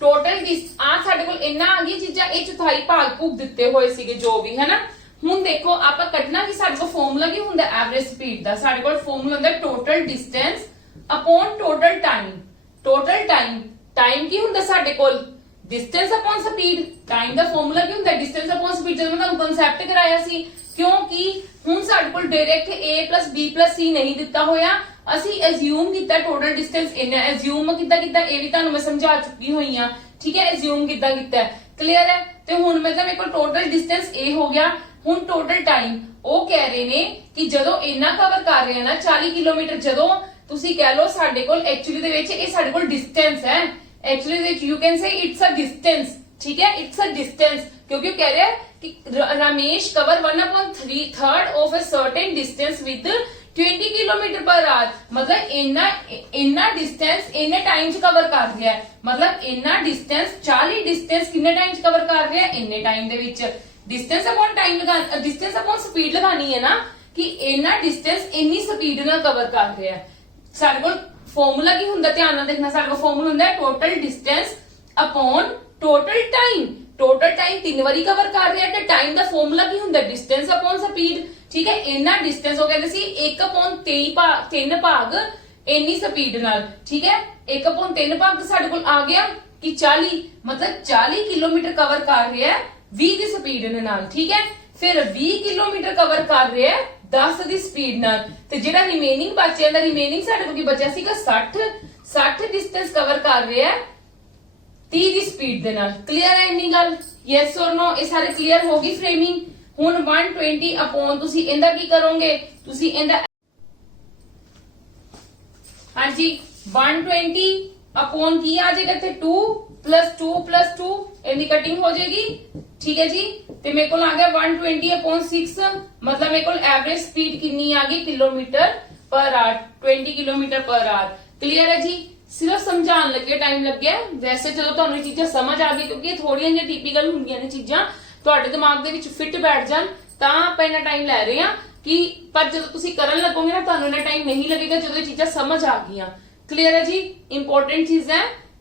टोटल आज साडे कोल इन्ना आ गई चीजां, ये चौथाई भाग भूग दिते हुए सीगे जो भी है ना। हुण देखो आप कढना कि साडे कोल फार्मूला की हुंदा एवरेज स्पीड दा, साडे कोल फार्मूला हुंदा total distance upon total time, time की हुंदा साडे कोल डिस्टेंस अपॉन स्पीड, टाइम दा फार्मूला की हुंदा डिस्टेंस अपॉन स्पीड, जब मैं तुहानू कांसेप्ट कराया सी, क्योंकि हुण साडे कोल डायरेक्ट A + B + C नहीं दिता होया, ਅਸੀਂ ਐਜ਼ਿਊਮ ਕੀਤਾ ਟੋਟਲ ਡਿਸਟੈਂਸ ਇੰਨਾ, ਐਜ਼ਿਊਮ ਕਿੱਦਾਂ ਕੀਤਾ ਇਹ ਵੀ ਤੁਹਾਨੂੰ ਮੈਂ ਸਮਝਾ ਚੁੱਕੀ ਹੋਈ ਆ, ਠੀਕ ਹੈ, ਐਜ਼ਿਊਮ ਕਿੱਦਾਂ ਕੀਤਾ, ਕਲੀਅਰ ਹੈ। ਤੇ ਹੁਣ ਮਤਲਬ ਮੇਰੇ ਕੋਲ ਟੋਟਲ ਡਿਸਟੈਂਸ A ਹੋ ਗਿਆ, ਹੁਣ ਟੋਟਲ ਟਾਈਮ ਉਹ ਕਹਿ ਰਹੇ ਨੇ ਕਿ ਜਦੋਂ ਇੰਨਾ ਕਵਰ ਕਰ ਰਹੇ ਆ ਨਾ 40 ਕਿਲੋਮੀਟਰ, ਜਦੋਂ ਤੁਸੀਂ ਕਹਿ ਲਓ ਸਾਡੇ ਕੋਲ ਐਕਚੁਅਲੀ ਦੇ ਵਿੱਚ ਇਹ ਸਾਡੇ ਕੋਲ ਡਿਸਟੈਂਸ ਹੈ, ਐਕਚੁਅਲੀ ਦੇ ਵਿੱਚ you can say it's a distance, ਠੀਕ ਹੈ, ਇਟਸ ਅ ਡਿਸਟੈਂਸ, ਕਿਉਂਕਿ ਉਹ ਕਹਿ ਰਿਹਾ ਕਿ Ramesh cover 1/3 of a certain distance with 20 kilometre per our, मतलब इन्ना डिस्टेंस इन्ने टाइम च कवर कर रहा है, मतलब इन्ना डिस्टेंस 40 डिस्टेंस किन्ने टाइम च कवर कर रहा है, इन्ने टाइम दे विच डिस्टेंस अपॉन टाइम लगा, डिस्टेंस अपॉन स्पीड लगानी है ना कि इन्ना डिस्टेंस इन्नी स्पीड नाल कवर कर रहा है। साडे कोल फार्मूला की हुंदा, ध्यान नाल देखना, साडे कोल फार्मूला हुंदा है total distance upon total time. Total time 3 बारी कवर कर रहा है ते टाइम दा फार्मूला की हुंदा डिस्टेंस अपॉन स्पीड, ठीक है। इन्ना डिस्टेंस हो कहते सी 1/3 भाग इन्नी स्पीड नाल, ठीक है, 1/3 भाग साडे कोल आ गया कि 40, मतलब 40 किलोमीटर कवर कर रहा है 20 दी स्पीड नाल, ठीक है। फिर 20 किलोमीटर कवर कर रहा है 10 दी स्पीड नाल, ते जेड़ा रिमेनिंग बचया दा रिमेनिंग साडे कोल की बचया सीगा 60 डिस्टेंस कवर कर रहा है 30 ਦੀ ਸਪੀਡ ਦੇ ਨਾਲ। ਕਲੀਅਰ ਹੈ ਇੰਨੀ ਗੱਲ? Yes or no? ਇਹ ਸਾਰੇ ਕਲੀਅਰ ਹੋ ਗਈ ਫਰੇਮਿੰਗ। ਹੁਣ 120 ਅਪੋਨ ਤੁਸੀਂ ਇਹਦਾ ਕੀ ਕਰੋਗੇ, ਤੁਸੀਂ ਇਹਦਾ ਹਾਂਜੀ 120 ਅਪੋਨ ਕੀ ਆ ਜਾਏਗਾ ਇੱਥੇ 2 + 2 + 2 ਇਹਦੀ ਕਟਿੰਗ ਹੋ ਜਾਏਗੀ, ਠੀਕ ਹੈ ਜੀ। ਤੇ ਮੇਰੇ ਕੋਲ ਆ ਗਿਆ 120 ਅਪੋਨ 6, मतलब ਮੇਰੇ ਕੋਲ ਐਵਰੇਜ ਸਪੀਡ ਕਿੰਨੀ ਆ ਗਈ ਕਿਲੋਮੀਟਰ ਪਰ ਆਰ, 20 ਕਿਲੋਮੀਟਰ ਪਰ ਆਰ। ਕਲੀਅਰ ਹੈ ਜੀ? सिर्फ समझाने लगे टाइम लग गया, वैसे जो तुहानू चीज़ां समझ आ गई, क्योंकि थोड़ियां जिहियां टिपिकल हुंदियां ने चीज़ां तुहाडे दिमाग दे विच फिट बैठ जान तां आपां इन्ना टाइम लै रहे हां कि, पर जदों तुसीं करन लगोगे ना तुहानू इन्ना टाइम नहीं लगेगा जदों ये चीज़ां समझ आ गईयां। क्लीयर है जी? इंपॉर्टेंट चीज़ है,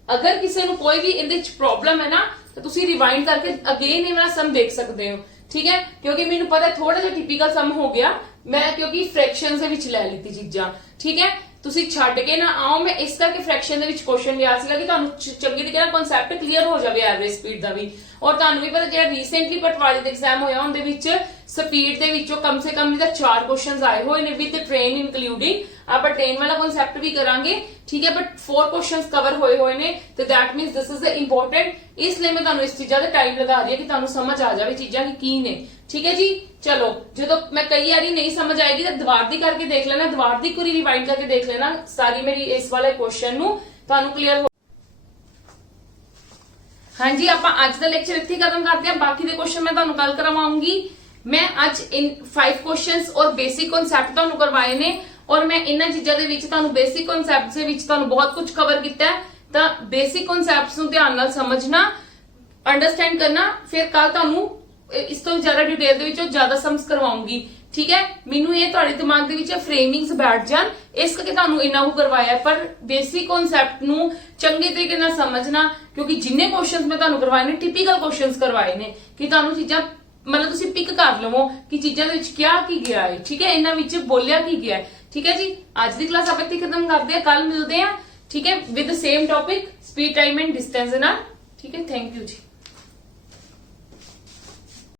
अगर किसी नू कोई भी इहदे विच प्रॉब्लम है ना तो तुसीं रिवाइंड करके अगेन ये वाला सम देख सकते हो, ठीक है। क्योंकि मैनू पता है थोड़ा जिहा टिपिकल सम हो गया, मैं क्योंकि फ्रैक्शंस दे विच लै लीती चीज़ां, ठीक है। ਤੁਸੀਂ ਛੱਡ ਕੇ ਨਾ ਆਓ, ਮੈਂ ਇਸ ਕਰਕੇ ਫ੍ਰੈਕਸ਼ਨ ਦੇ ਵਿੱਚ ਕੁਐਸਚਨ ਲਿਆ ਸੀਗਾ ਕਿ ਤੁਹਾਨੂੰ ਚੰਗੀ ਤਰੀਕੇ ਨਾਲ ਕਨਸੈਪਟ ਕਲੀਅਰ ਹੋ ਜਾਵੇ ਐਵਰੇਜ ਸਪੀਡ ਦਾ ਵੀ। ਔਰ ਤੁਹਾਨੂੰ ਵੀ ਪਤਾ ਜਿਹੜਾ ਰੀਸੈਂਟਲੀ ਪਟਵਾਰੀ ਦਾ ਐਗਜ਼ਾਮ ਹੋਇਆ ਉਹਦੇ ਵਿੱਚ ਸਪੀਡ ਦੇ ਵਿੱਚੋਂ ਕਮ ਸੇ ਕਮ ਇਹਦਾ 4 ਕੁਐਸਚਨਸ ਆਏ ਹੋਏ ਨੇ ਵਿਦ ਟ੍ਰੇਨ ਇਨਕਲੂਡਿੰਗ। ਆਪਾਂ ਟ੍ਰੇਨ ਵਾਲਾ ਕਨਸੈਪਟ ਵੀ ਕਰਾਂਗੇ, ਠੀਕ ਹੈ, ਬਟ 4 ਕੁਐਸਚਨਸ ਕਵਰ ਹੋਏ ਨੇ, ਤੇ that means this is the important. ਇਸ ਲਈ ਮੈਂ ਤੁਹਾਨੂੰ ਇਸ ਚੀਜ਼ਾਂ ਦਾ ਟਾਈਮ ਲਗਾ ਰਹੀ ਹਾਂ ਕਿ ਤੁਹਾਨੂੰ ਸਮਝ ਆ ਜਾਵੇ ਚੀਜ਼ਾਂ ਕੀ ਨੇ, ठीक है जी। चलो जो मैं कई बार नहीं समझ आएगी तो दवार दी करके देख लेना, दवार दी पूरी रिवाइंड करके देख लेना सारी मेरी इस वाले क्वेश्चन नु तुहानू क्लियर हो। हाँ जी, आप अज का लेक्चर इत्थे खत्म करते हैं, बाकी दे क्वेश्चन मैं तुहानू कल करवाऊंगी। मैं अज इन 5 क्वेश्चंस और बेसिक कॉन्सैप्ट तुहानू करवाए ने, और मैं इन्हां चीज़ां दे विच तुहानू बेसिक कॉन्सैप्ट दे विच तुहानू बहुत कुछ कवर किया है, तो बेसिक कॉन्सैप्ट्स नू ध्यान नाल समझना, अंडरस्टैंड करना, फिर कल तुहानू इस तो ज्यादा डिटेल दे विच ज्यादा सम्स करवाऊंगी, ठीक है। मैनू ये तुहाडे दिमाग दे विच फ्रेमिंग्स बैठ जान इस करके तुहानू इन्ना को करवाया, पर बेसिक कॉन्सैप्ट नू चंगे तरीके नाल समझना, क्योंकि जिन्ने क्वेश्चंस मैं तुहानू करवाए ने टिपिकल क्वेश्चंस करवाए ने कि तुहानू चीज़ां मतलब तुसीं पिक कर लवो कि चीज़ां दे विच क्या की गया है, ठीक है, इन्हां विच बोलिया की गया है, ठीक है जी। अज दी क्लास आप इत्थे खत्म करदे आ, कल मिलदे आ, ठीक है, with the same topic speed time and distance नाल, ठीक है। Thank you ji.